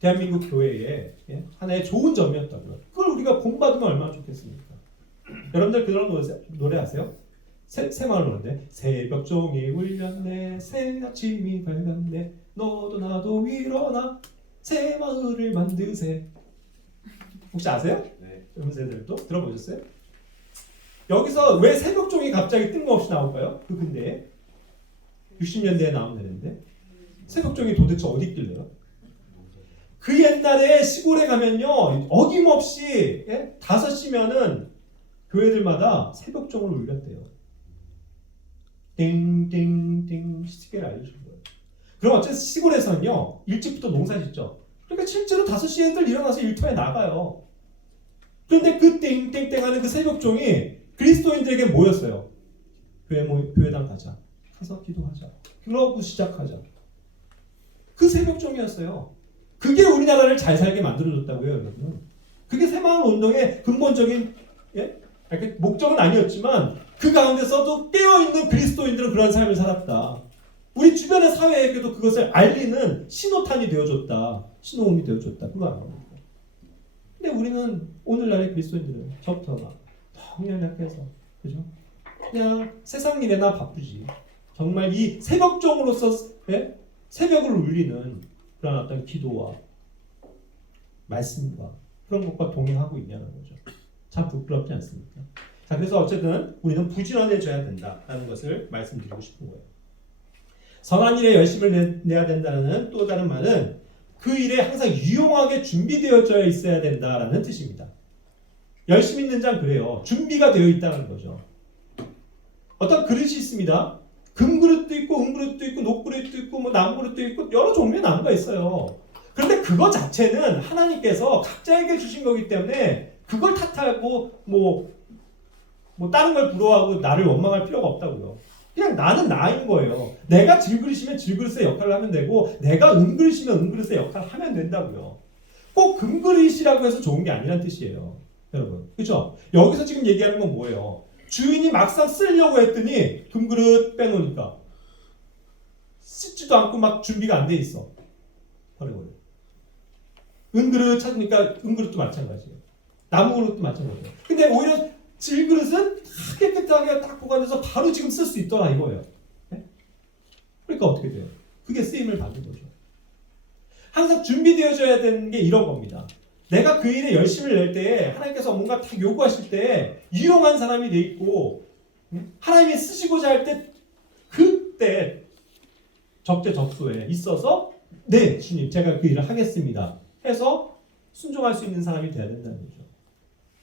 대한민국 교회의 하나의 좋은 점이었다고요. 그걸 우리가 본받으면 얼마나 좋겠습니까? 여러분들 그런 노래 아세요? 새마을 노래인데 새벽 종이 울렸네 새 아침이 밝았네 너도 나도 일어나 새마을을 만드세. 혹시 아세요? 네. 젊은 세대들도 들어보셨어요? 여기서 왜 새벽 종이 갑자기 뜬금없이 나올까요? 그 근대에 60년대에 나온 노래인데 새벽 종이 도대체 어디 있길래요? 그 옛날에 시골에 가면요 어김없이 5시면은 교회들마다 새벽 종을 울렸대요. 띵띵띵 시계를 알려준 거예요. 그럼 어쨌든 시골에서는요 일찍부터 농사 짓죠. 그러니까 실제로 5시에들 일어나서 일터에 나가요. 그런데 그 띵띵띵 하는 그 새벽종이 그리스도인들에게 뭐였어요? 교회당 가자. 가서 기도하자. 그러고 시작하자. 그 새벽종이었어요. 그게 우리나라를 잘 살게 만들어줬다고요, 여러분. 그게 새마을 운동의 근본적인 목적은 아니었지만 그 가운데서도 깨어있는 그리스도인들은 그런 삶을 살았다. 우리 주변의 사회에게도 그것을 알리는 신호탄이 되어줬다. 신호음이 되어줬다. 그거 아닙니까? 근데 우리는 오늘날의 그리스도인들은 저부터 너무 연약해서 그죠? 그냥 세상 일에나 바쁘지. 정말 이 새벽종으로서 새벽을 울리는 그런 어떤 기도와 말씀과 그런 것과 동행하고 있냐는 거죠. 참 부끄럽지 않습니까? 자, 그래서 어쨌든 우리는 부지런해져야 된다라는 것을 말씀드리고 싶은 거예요. 선한 일에 열심을 내야 된다는 또 다른 말은 그 일에 항상 유용하게 준비되어져 있어야 된다라는 뜻입니다. 열심 있는 자 그래요. 준비가 되어 있다는 거죠. 어떤 그릇이 있습니다. 금그릇도 있고 은그릇도 있고 녹그릇도 있고 뭐 남그릇도 있고 여러 종류의 나무가 있어요. 그런데 그거 자체는 하나님께서 각자에게 주신 거기 때문에 그걸 탓하고 뭐 다른 걸 부러워하고 나를 원망할 필요가 없다고요. 그냥 나는 나인 거예요. 내가 질그릇이면 질그릇의 역할을 하면 되고 내가 은그릇이면 은그릇의 역할을 하면 된다고요. 꼭 금그릇이라고 해서 좋은 게 아니란 뜻이에요. 여러분. 그렇죠? 여기서 지금 얘기하는 건 뭐예요? 주인이 막상 쓰려고 했더니 금그릇 빼놓으니까 씻지도 않고 막 준비가 안 돼 있어. 버려버려. 은그릇 찾으니까 은그릇도 마찬가지예요. 나무 그릇도 마찬가지예요. 근데 오히려 질그릇은 깨끗하게 딱 보관해서 바로 지금 쓸 수 있더라 이거예요. 네? 그러니까 어떻게 돼요? 그게 쓰임을 받는 거죠. 항상 준비되어져야 되는 게 이런 겁니다. 내가 그 일에 열심을 낼 때에 하나님께서 뭔가 딱 요구하실 때 유용한 사람이 돼 있고 하나님이 쓰시고자 할 때 그때 적재적소에 있어서 네 주님 제가 그 일을 하겠습니다 해서 순종할 수 있는 사람이 돼야 된다는 거죠.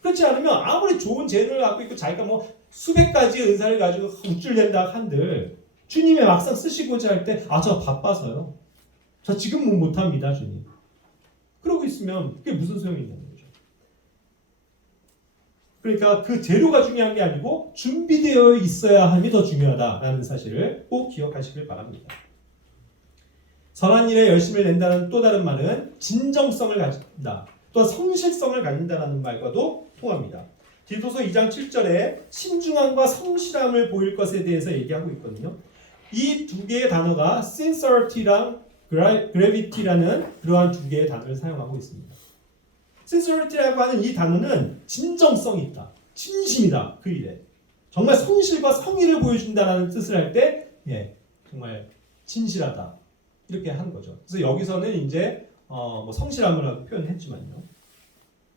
그렇지 않으면 아무리 좋은 재능을 갖고 있고 자기가 뭐 수백 가지의 은사를 가지고 우쭐댄다 한들 주님이 막상 쓰시고자 할 때 저 바빠서요. 저 지금 못합니다 주님. 그러고 있으면 그게 무슨 소용이 있는 거죠. 그러니까 그 재료가 중요한 게 아니고 준비되어 있어야 함이 더 중요하다라는 사실을 꼭 기억하시길 바랍니다. 선한 일에 열심을 낸다는 또 다른 말은 진정성을 가진다. 또 성실성을 갖는다는 말과도 통합니다. 디도서 2장 7절에 신중함과 성실함을 보일 것에 대해서 얘기하고 있거든요. 이 두 개의 단어가 sincerity랑 gravity라는 그러한 두 개의 단어를 사용하고 있습니다. sincerity라고 하는 이 단어는 진정성이 있다, 진심이다 그 일에 정말 성실과 성의를 보여준다라는 뜻을 할 때 정말 진실하다 이렇게 하는 거죠. 그래서 여기서는 이제 뭐 성실함을 하고 표현했지만요,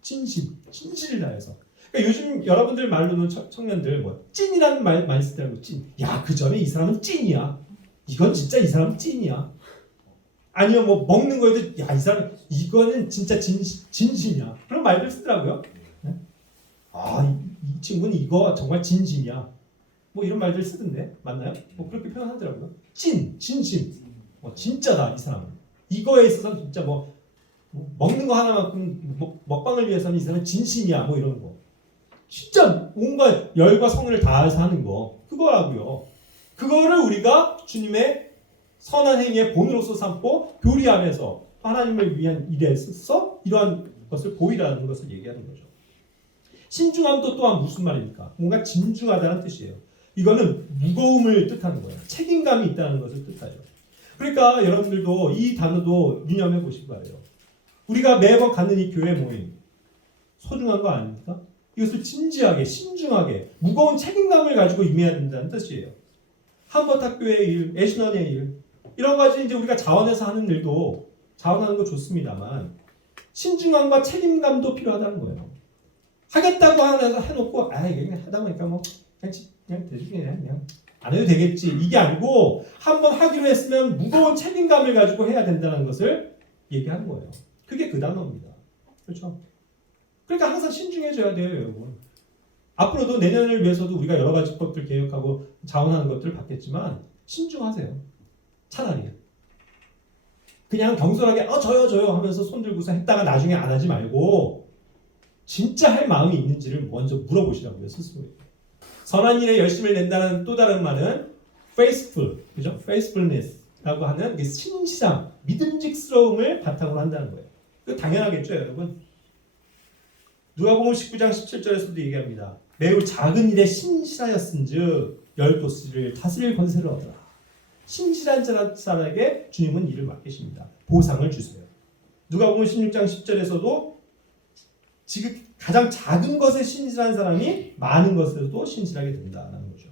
진실을 다해서. 그러니까 요즘 여러분들 말로는 청년들 뭐 찐이라는 말 많이 쓰더라고. 찐. 야, 그 전에 이 사람은 찐이야. 이건 진짜 이 사람은 찐이야. 아니면 뭐 먹는 거에도 야, 이 사람 이거는 진짜 진심이야. 그런 말들 쓰더라고요. 네? 이 친구는 이거 정말 진심이야. 뭐 이런 말들 쓰던데 맞나요? 뭐 그렇게 표현하더라고요. 진심. 진짜다 이 사람은. 이거에 있어서 진짜 뭐 먹는 거 하나만큼 먹방을 위해서는 이 사람은 진심이야. 뭐 이런 거. 진짜 온갖 열과 성의를 다해서 하는 거 그거라고요. 그거를 우리가 주님의 선한 행위의 본으로서 삼고 교리하면서 하나님을 위한 일에 써서 이러한 것을 보이라는 것을 얘기하는 거죠. 신중함도 또한 무슨 말입니까? 뭔가 진중하다는 뜻이에요. 이거는 무거움을 뜻하는 거예요. 책임감이 있다는 것을 뜻하죠. 그러니까 여러분들도 이 단어도 유념해 보실 거예요. 우리가 매번 갖는 이 교회 모임 소중한 거 아닙니까? 이것을 진지하게, 신중하게, 무거운 책임감을 가지고 임해야 된다는 뜻이에요. 한버탁교의 일, 애신원의 일, 이런 가지 이제 우리가 자원해서 하는 일도 자원하는 거 좋습니다만 신중함과 책임감도 필요하다는 거예요. 하겠다고 해놓고 그냥 하다 보니까 뭐 그냥 대충 그냥 안 해도 되겠지 이게 아니고 한번 하기로 했으면 무거운 책임감을 가지고 해야 된다는 것을 얘기하는 거예요. 그게 그 단어입니다. 그렇죠? 그러니까 항상 신중해져야 돼요, 여러분. 앞으로도 내년을 위해서도 우리가 여러 가지 것들 계획하고 자원하는 것들을 받겠지만 신중하세요. 차라리 그냥 경솔하게 저요 하면서 손 들고서 했다가 나중에 안 하지 말고 진짜 할 마음이 있는지를 먼저 물어보시라고요, 스스로. 선한 일에 열심을 낸다는 또 다른 말은 faithful, 그죠? faithfulness라고 하는 신실함, 믿음직스러움을 바탕으로 한다는 거예요. 그 당연하겠죠, 여러분. 누가복음 19장 17절에서도 얘기합니다. 매우 작은 일에 신실하였은즉 열 도시를 다스릴 권세를 얻으라. 신실한 사람에게 주님은 일을 맡기십니다. 보상을 주세요. 누가복음 16장 10절에서도 지금 가장 작은 것에 신실한 사람이 많은 것에도 신실하게 된다는 거죠.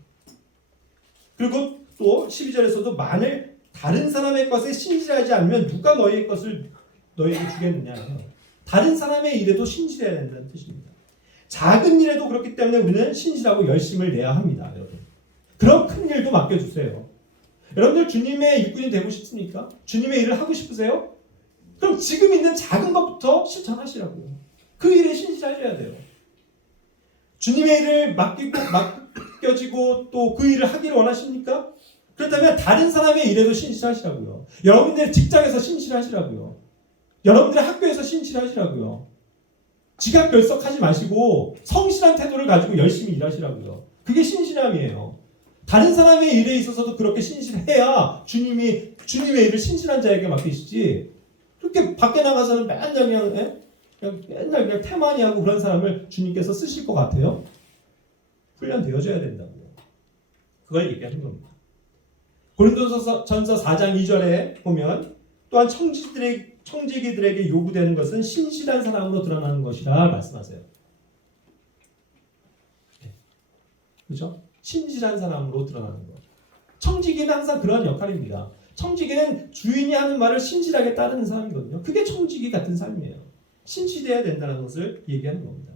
그리고 또 12절에서도 만일 다른 사람의 것에 신실하지 않으면 누가 너희의 것을 너희에게 주겠느냐. 다른 사람의 일에도 신실해야 된다는 뜻입니다. 작은 일에도 그렇기 때문에 우리는 신실하고 열심을 내야 합니다. 여러분. 그런 큰 일도 맡겨주세요. 여러분들 주님의 일꾼이 되고 싶습니까? 주님의 일을 하고 싶으세요? 그럼 지금 있는 작은 것부터 실천하시라고요. 그 일에 신실하셔야 돼요. 주님의 일을 맡겨지고 또 그 일을 하기를 원하십니까? 그렇다면 다른 사람의 일에도 신실하시라고요. 여러분들 직장에서 신실하시라고요. 여러분들 학교에서 신실하시라고요. 지각결석하지 마시고 성실한 태도를 가지고 열심히 일하시라고요. 그게 신실함이에요. 다른 사람의 일에 있어서도 그렇게 신실해야 주님의 일을 신실한 자에게 맡기시지. 그렇게 밖에 나가서는 맨날 그냥 태만히 하고 그런 사람을 주님께서 쓰실 것 같아요? 훈련되어져야 된다고요. 그걸 얘기하는 겁니다. 고린도전서 4장 2절에 보면 또한 청지기들에게 요구되는 것은 신실한 사람으로 드러나는 것이라 말씀하세요. 그렇죠? 신실한 사람으로 드러나는 것. 청지기는 항상 그런 역할입니다. 청지기는 주인이 하는 말을 신실하게 따르는 사람이거든요. 그게 청지기 같은 삶이에요. 신실해야 된다는 것을 얘기하는 겁니다.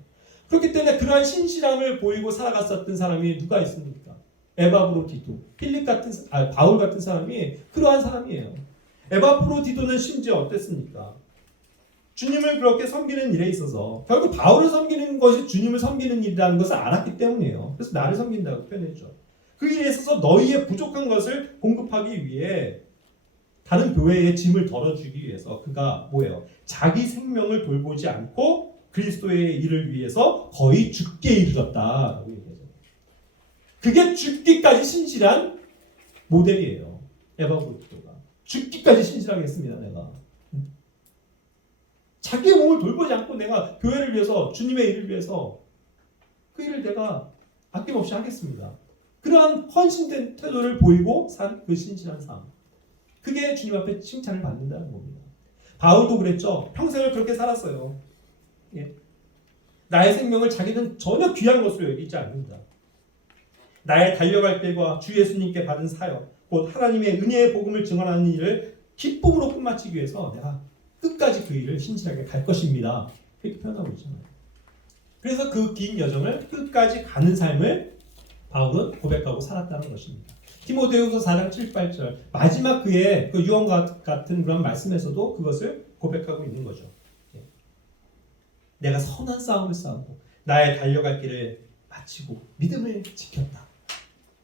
그렇기 때문에 그러한 신실함을 보이고 살아갔었던 사람이 누가 있습니까? 에바브로디도, 바울 같은 사람이 그러한 사람이에요. 에바브로디도는 심지어 어땠습니까? 주님을 그렇게 섬기는 일에 있어서 결국 바울을 섬기는 것이 주님을 섬기는 일이라는 것을 알았기 때문이에요. 그래서 나를 섬긴다고 표현했죠. 그 일에 있어서 너희의 부족한 것을 공급하기 위해 다른 교회의 짐을 덜어주기 위해서 그가 뭐예요? 자기 생명을 돌보지 않고 그리스도의 일을 위해서 거의 죽게 이르렀다라고 얘기하죠. 그게 죽기까지 신실한 모델이에요. 에바브로디도가 죽기까지 신실하게 했습니다. 내가 자기의 몸을 돌보지 않고 내가 교회를 위해서 주님의 일을 위해서 그 일을 내가 아낌없이 하겠습니다. 그러한 헌신된 태도를 보이고 산 그 신실한 삶. 그게 주님 앞에 칭찬을 받는다는 겁니다. 바울도 그랬죠. 평생을 그렇게 살았어요. 예. 나의 생명을 자기는 전혀 귀한 것으로 여기지 않는다. 나의 달려갈 길과 주 예수님께 받은 사역, 곧 하나님의 은혜의 복음을 증언하는 일을 기쁨으로 끝마치기 위해서 내가 끝까지 그 일을 신실하게 갈 것입니다. 그렇게 표현하고 있잖아요. 그래서 그 긴 여정을 끝까지 가는 삶을 바울은 고백하고 살았다는 것입니다. 디모데후서 4장 7, 8절 마지막 그의 그 유언 같은 그런 말씀에서도 그것을 고백하고 있는 거죠. 내가 선한 싸움을 싸우고 나의 달려갈 길을 마치고 믿음을 지켰다.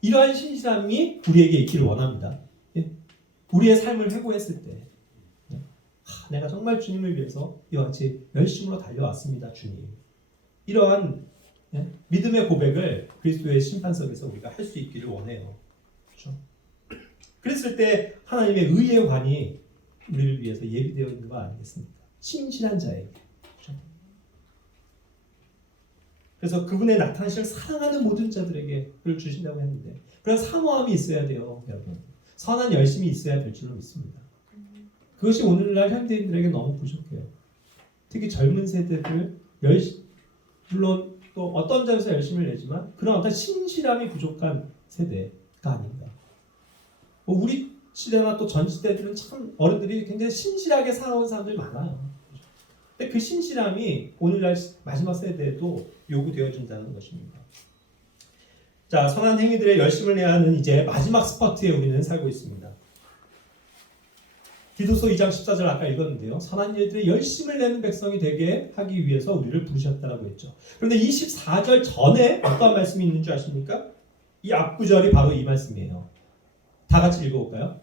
이러한 신실함이 우리에게 있기를 원합니다. 우리의 삶을 회고했을 때 내가 정말 주님을 위해서 이와 같이 열심으로 달려왔습니다. 주님. 이러한 믿음의 고백을 그리스도의 심판석에서 우리가 할 수 있기를 원해요. 그렇죠? 그랬을 때 하나님의 의의 관이 우리를 위해서 예비되어 있는 거 아니겠습니까? 신실한 자에게. 그렇죠? 그래서 그분의 나타나심을 사랑하는 모든 자들에게 그걸 주신다고 했는데 그런 사모함이 있어야 돼요. 여러분. 선한 열심이 있어야 될 줄로 믿습니다. 그것이 오늘날 현대인들에게 너무 부족해요. 특히 젊은 세대들 물론 또 어떤 점에서 열심을 내지만 그런 어떤 신실함이 부족한 세대가 아닌가. 우리 시대나 또 전 시대들은 참 어른들이 굉장히 신실하게 살아온 사람들이 많아요. 근데 그 신실함이 오늘날 마지막 세대에도 요구되어진다는 것입니다. 자, 선한 행위들의 열심을 내야 하는 이제 마지막 스퍼트에 우리는 살고 있습니다. 디도서 2장 14절 아까 읽었는데요. 선한 일들의 열심을 내는 백성이 되게 하기 위해서 우리를 부르셨다라고 했죠. 그런데 24절 전에 어떤 말씀이 있는 줄 아십니까? 이 앞구절이 바로 이 말씀이에요. 다 같이 읽어볼까요?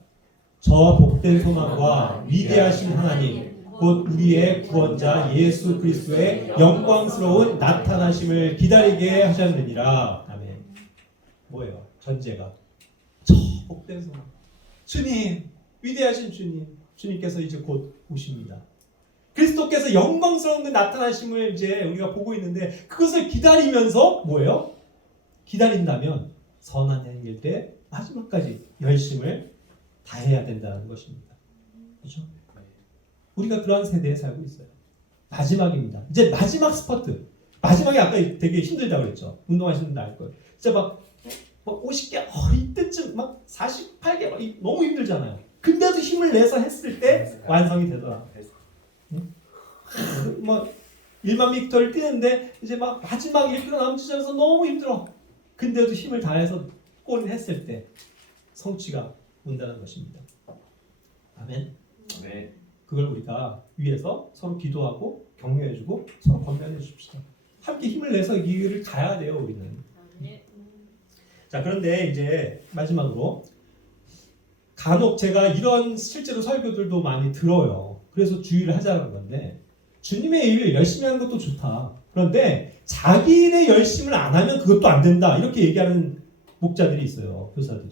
저 복된 소망과 위대하신 하나님 곧 우리의 구원자 예수 그리스도의 영광스러운 나타나심을 기다리게 하셨느니라. 아멘. 뭐예요? 전제가 저 복된 소망. 주님, 위대하신 주님. 주님께서 이제 곧 오십니다. 그리스도께서 영광스러운 그 나타나심을 이제 우리가 보고 있는데 그것을 기다리면서 뭐예요? 기다린다면 선한 행일 때 마지막까지 열심을 다해야 된다는 것입니다. 그렇죠? 우리가 그러한 세대에 살고 있어요. 마지막입니다. 이제 마지막 스퍼트. 마지막에 아까 되게 힘들다고 그랬죠. 운동하시는 분들 알 거예요. 진짜 막 50개 이때쯤 막 48개 막 너무 힘들잖아요. 근데도 힘을 내서 했을 때 완성이 되더라. 뭐 1만 미터를 뛰는데 이제 막 마지막 1km 남짓하면서 너무 힘들어. 근데도 힘을 다해서 골을 했을 때 성취가 온다는 것입니다. 아멘. 네. 그걸 우리가 위해서 서로 기도하고 격려해주고 서로 건면해 줍시다. 함께 힘을 내서 이 길을 가야 돼요. 우리는. 자, 그런데 이제 마지막으로 간혹 제가 이런 실제로 설교들도 많이 들어요. 그래서 주의를 하자는 건데 주님의 일을 열심히 하는 것도 좋다. 그런데 자기 일의 열심을 안 하면 그것도 안 된다. 이렇게 얘기하는 목자들이 있어요. 교사들이.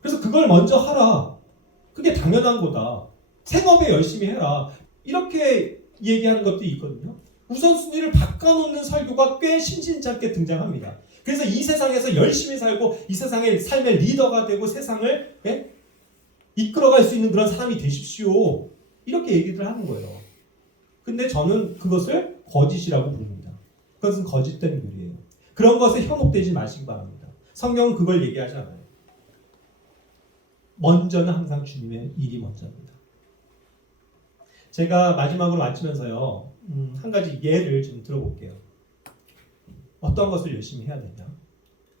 그래서 그걸 먼저 하라. 그게 당연한 거다. 생업에 열심히 해라. 이렇게 얘기하는 것도 있거든요. 우선순위를 바꿔놓는 설교가 꽤 심심찮게 등장합니다. 그래서 이 세상에서 열심히 살고 이 세상의 삶의 리더가 되고 세상을 이끌어갈 수 있는 그런 사람이 되십시오. 이렇게 얘기를 하는 거예요. 근데 저는 그것을 거짓이라고 부릅니다. 그것은 거짓된 글이에요. 그런 것에 현혹되지 마시기 바랍니다. 성경은 그걸 얘기하지 않아요. 먼저는 항상 주님의 일이 먼저입니다. 제가 마지막으로 마치면서요. 한 가지 예를 좀 들어볼게요. 어떤 것을 열심히 해야 되냐?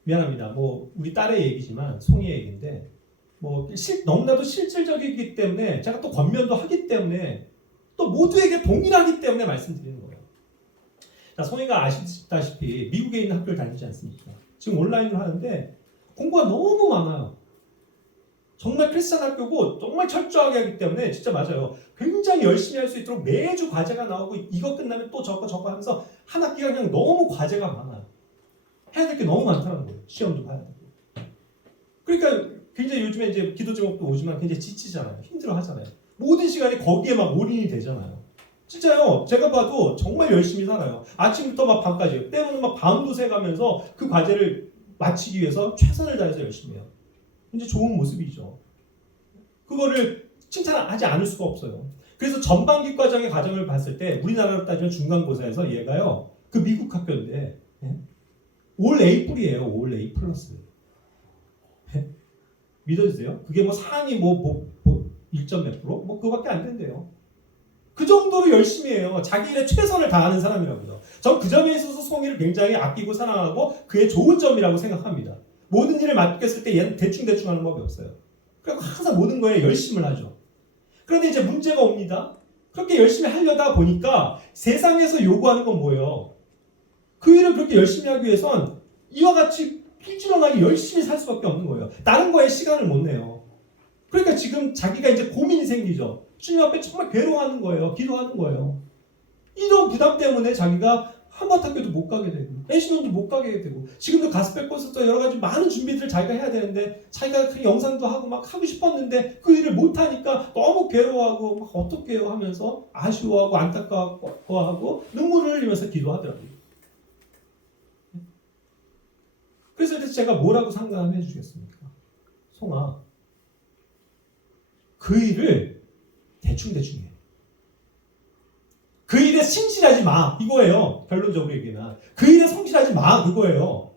미안합니다. 뭐 우리 딸의 얘기지만 송이의 얘기인데 뭐 너무나도 실질적이기 때문에 제가 또 권면도 하기 때문에 또 모두에게 동일하기 때문에 말씀드리는 거예요. 자, 송이가 아시다시피 미국에 있는 학교를 다니지 않습니까? 지금 온라인으로 하는데 공부가 너무 많아요. 정말 크리스찬 학교고 정말 철저하게 하기 때문에 진짜 맞아요. 굉장히 열심히 할 수 있도록 매주 과제가 나오고 이거 끝나면 또 저거 하면서 한 학기가 그냥 너무 과제가 많아요. 해야 될 게 너무 많다는 거예요. 시험도 봐야 되고. 그러니까 굉장히 요즘에 이제 기도 제목도 오지만 굉장히 지치잖아요. 힘들어 하잖아요. 모든 시간이 거기에 막 올인이 되잖아요. 진짜요. 제가 봐도 정말 열심히 살아요. 아침부터 막 밤까지. 때로는 막 밤도 새가면서 그 과제를 마치기 위해서 최선을 다해서 열심히 해요. 이제 좋은 모습이죠. 그거를 칭찬하지 않을 수가 없어요. 그래서 전반기 과정의 과정을 봤을 때 우리나라로 따지면 중간고사에서 얘가요. 그 미국 학교인데 올 A뿔이에요. 올 A 플러스. 믿어주세요. 그게 뭐 상위 1점 몇 프로? 뭐 그거밖에 안 된대요. 그 정도로 열심히 해요. 자기 일에 최선을 다하는 사람이라고요. 전 그 점에 있어서 송이를 굉장히 아끼고 사랑하고 그의 좋은 점이라고 생각합니다. 모든 일을 맡겼을 때 얘는 대충 하는 법이 없어요. 그리고 항상 모든 거에 열심을 하죠. 그런데 이제 문제가 옵니다. 그렇게 열심히 하려다 보니까 세상에서 요구하는 건 뭐예요? 그 일을 그렇게 열심히 하기 위해선 이와 같이 부지런하게 열심히 살 수밖에 없는 거예요. 다른 거에 시간을 못 내요. 그러니까 지금 자기가 이제 고민이 생기죠. 주님 앞에 정말 괴로워하는 거예요. 기도하는 거예요. 이런 부담 때문에 자기가 한바탕교도 못 가게 되고 애신원도 못 가게 되고 지금도 가스펠 콘서트 여러 가지 많은 준비들을 자기가 해야 되는데 자기가 그 영상도 하고 막 하고 싶었는데 그 일을 못 하니까 너무 괴로워하고 막 어떡해요 하면서 아쉬워하고 안타까워하고 눈물을 흘리면서 기도하더라고요. 그래서 제가 뭐라고 상담해 주겠습니까? 송아, 그 일을 대충 해. 그 일에 신실하지 마. 이거예요. 결론적으로 얘기하면. 그 일에 성실하지 마. 그거예요.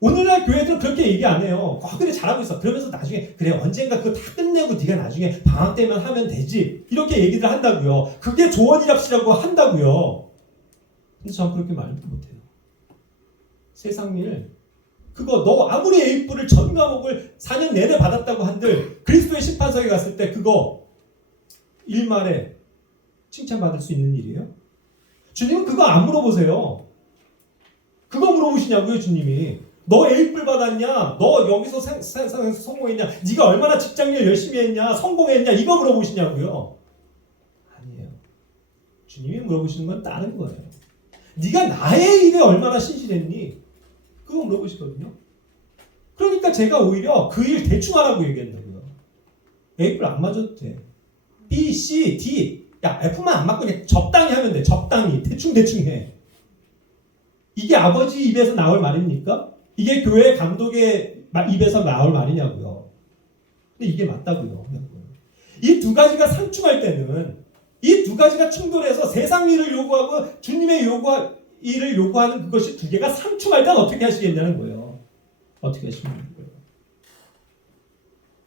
오늘날 교회들은 그렇게 얘기 안 해요. 그래 잘하고 있어. 그러면서 나중에 그래 언젠가 그거 다 끝내고 네가 나중에 방학 때면 하면 되지. 이렇게 얘기들 한다고요. 그게 조언이랍시라고 한다고요. 근데 저는 그렇게 말도 못해요. 세상 일 그거 너 아무리 A뿔을 전 과목을 4년 내내 받았다고 한들 그리스도의 심판석에 갔을 때 그거 일말에 칭찬받을 수 있는 일이에요? 주님은 그거 안 물어보세요. 그거 물어보시냐고요, 주님이. 너 A뿔 받았냐? 너 여기서 세상에서 성공했냐? 네가 얼마나 직장일 열심히 했냐? 성공했냐? 이거 물어보시냐고요? 아니에요. 주님이 물어보시는 건 다른 거예요. 네가 나의 일에 얼마나 신실했니? 그거 물어보시거든요. 그러니까 제가 오히려 그 일 대충 하라고 얘기한다고요. A뿔 안 맞아도 돼. B, C, D 야 F만 안 맞고 그냥 적당히 하면 돼. 적당히 대충 해. 이게 아버지 입에서 나올 말입니까? 이게 교회 감독의 입에서 나올 말이냐고요. 근데 이게 맞다고요. 이 두 가지가 상충할 때는 이 두 가지가 충돌해서 세상 일을 요구하고 주님의 일을 요구하는 그것이 두 개가 상충할 때는 어떻게 하시겠냐는 거예요. 어떻게 하시는 거예요?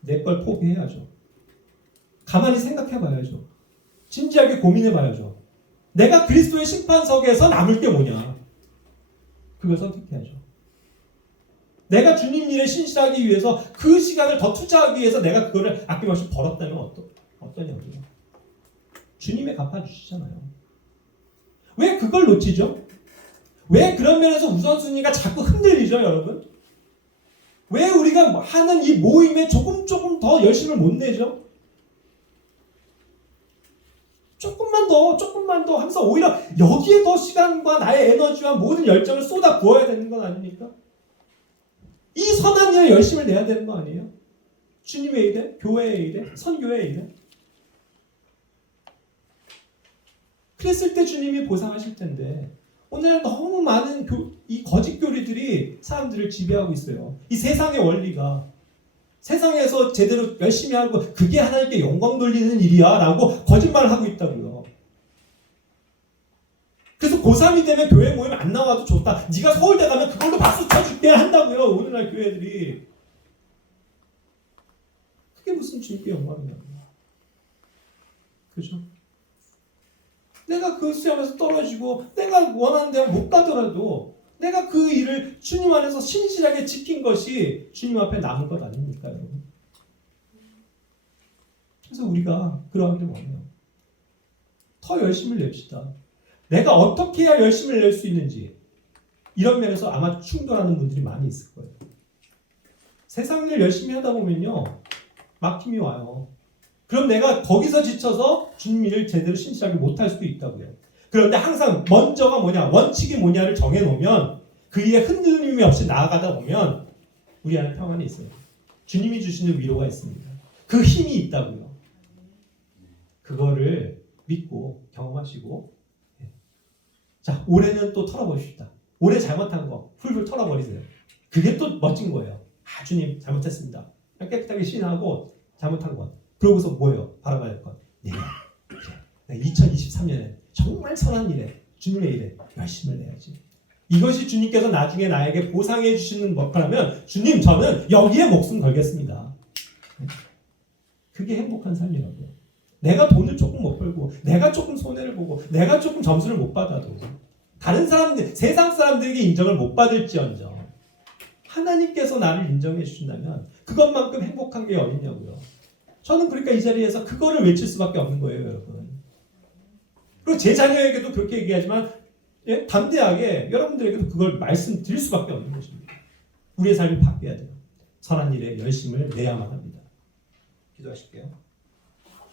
내 걸 포기해야죠. 가만히 생각해 봐야죠. 진지하게 고민해 봐야죠. 내가 그리스도의 심판석에서 남을 게 뭐냐? 그걸 선택해야죠. 내가 주님 일에 신실하기 위해서 그 시간을 더 투자하기 위해서 내가 그거를 아낌없이 벌었다면 어떠냐고요. 주님이 갚아주시잖아요. 왜 그걸 놓치죠? 왜 그런 면에서 우선순위가 자꾸 흔들리죠, 여러분? 왜 우리가 하는 이 모임에 조금 더 열심을 못 내죠? 조금만 더 하면서 오히려 여기에 더 시간과 나의 에너지와 모든 열정을 쏟아 부어야 되는 건 아닙니까? 이 선한 일에 열심을 내야 되는 거 아니에요? 주님의 일에, 교회의 일에, 선교의 일에. 그랬을 때 주님이 보상하실 텐데 오늘 너무 많은 이 거짓 교리들이 사람들을 지배하고 있어요. 이 세상의 원리가 세상에서 제대로 열심히 하고 그게 하나님께 영광 돌리는 일이야 라고 거짓말을 하고 있다고요. 그래서 고3이 되면 교회 모임 안 나와도 좋다. 네가 서울대 가면 그걸로 박수 쳐줄게 한다고요. 오늘날 교회들이. 그게 무슨 주님께 영광이냐고요. 그죠? 내가 그 시험에서 떨어지고 내가 원하는 데 못 가더라도 내가 그 일을 주님 안에서 신실하게 지킨 것이 주님 앞에 남은 것 아닙니까, 여러분? 그래서 우리가 그러하기를 원해요. 더 열심을 냅시다. 내가 어떻게 해야 열심을 낼 수 있는지 이런 면에서 아마 충돌하는 분들이 많이 있을 거예요. 세상 일 열심히 하다 보면요. 막힘이 와요. 그럼 내가 거기서 지쳐서 주님 일을 제대로 신실하게 못할 수도 있다고요. 그런데 항상 먼저가 뭐냐, 원칙이 뭐냐를 정해놓으면 그 일에 흔들림이 없이 나아가다 보면 우리 안에 평안이 있어요. 주님이 주시는 위로가 있습니다. 그 힘이 있다고요. 그거를 믿고 경험하시고 자, 올해는 또 털어봅시다. 올해 잘못한 거 훌훌 털어버리세요. 그게 또 멋진 거예요. 아, 주님 잘못했습니다. 깨끗하게 시인하고 잘못한 것. 그러고서 뭐예요? 바라봐야 할 것. 내가 2023년에 정말 선한 일에 주님의 일에 열심을 내야지. 이것이 주님께서 나중에 나에게 보상해 주시는 것이라면 주님 저는 여기에 목숨 걸겠습니다. 그게 행복한 삶이라고요. 내가 돈을 조금 못 벌고 내가 조금 손해를 보고 내가 조금 점수를 못 받아도 다른 사람들, 세상 사람들에게 인정을 못 받을지언정 하나님께서 나를 인정해 주신다면 그것만큼 행복한 게 어딨냐고요. 저는 그러니까 이 자리에서 그거를 외칠 수밖에 없는 거예요, 여러분. 그리고 제 자녀에게도 그렇게 얘기하지만 예? 담대하게 여러분들에게도 그걸 말씀드릴 수밖에 없는 것입니다. 우리의 삶이 바뀌어야 돼요. 선한 일에 열심을 내야만 합니다. 기도하실게요.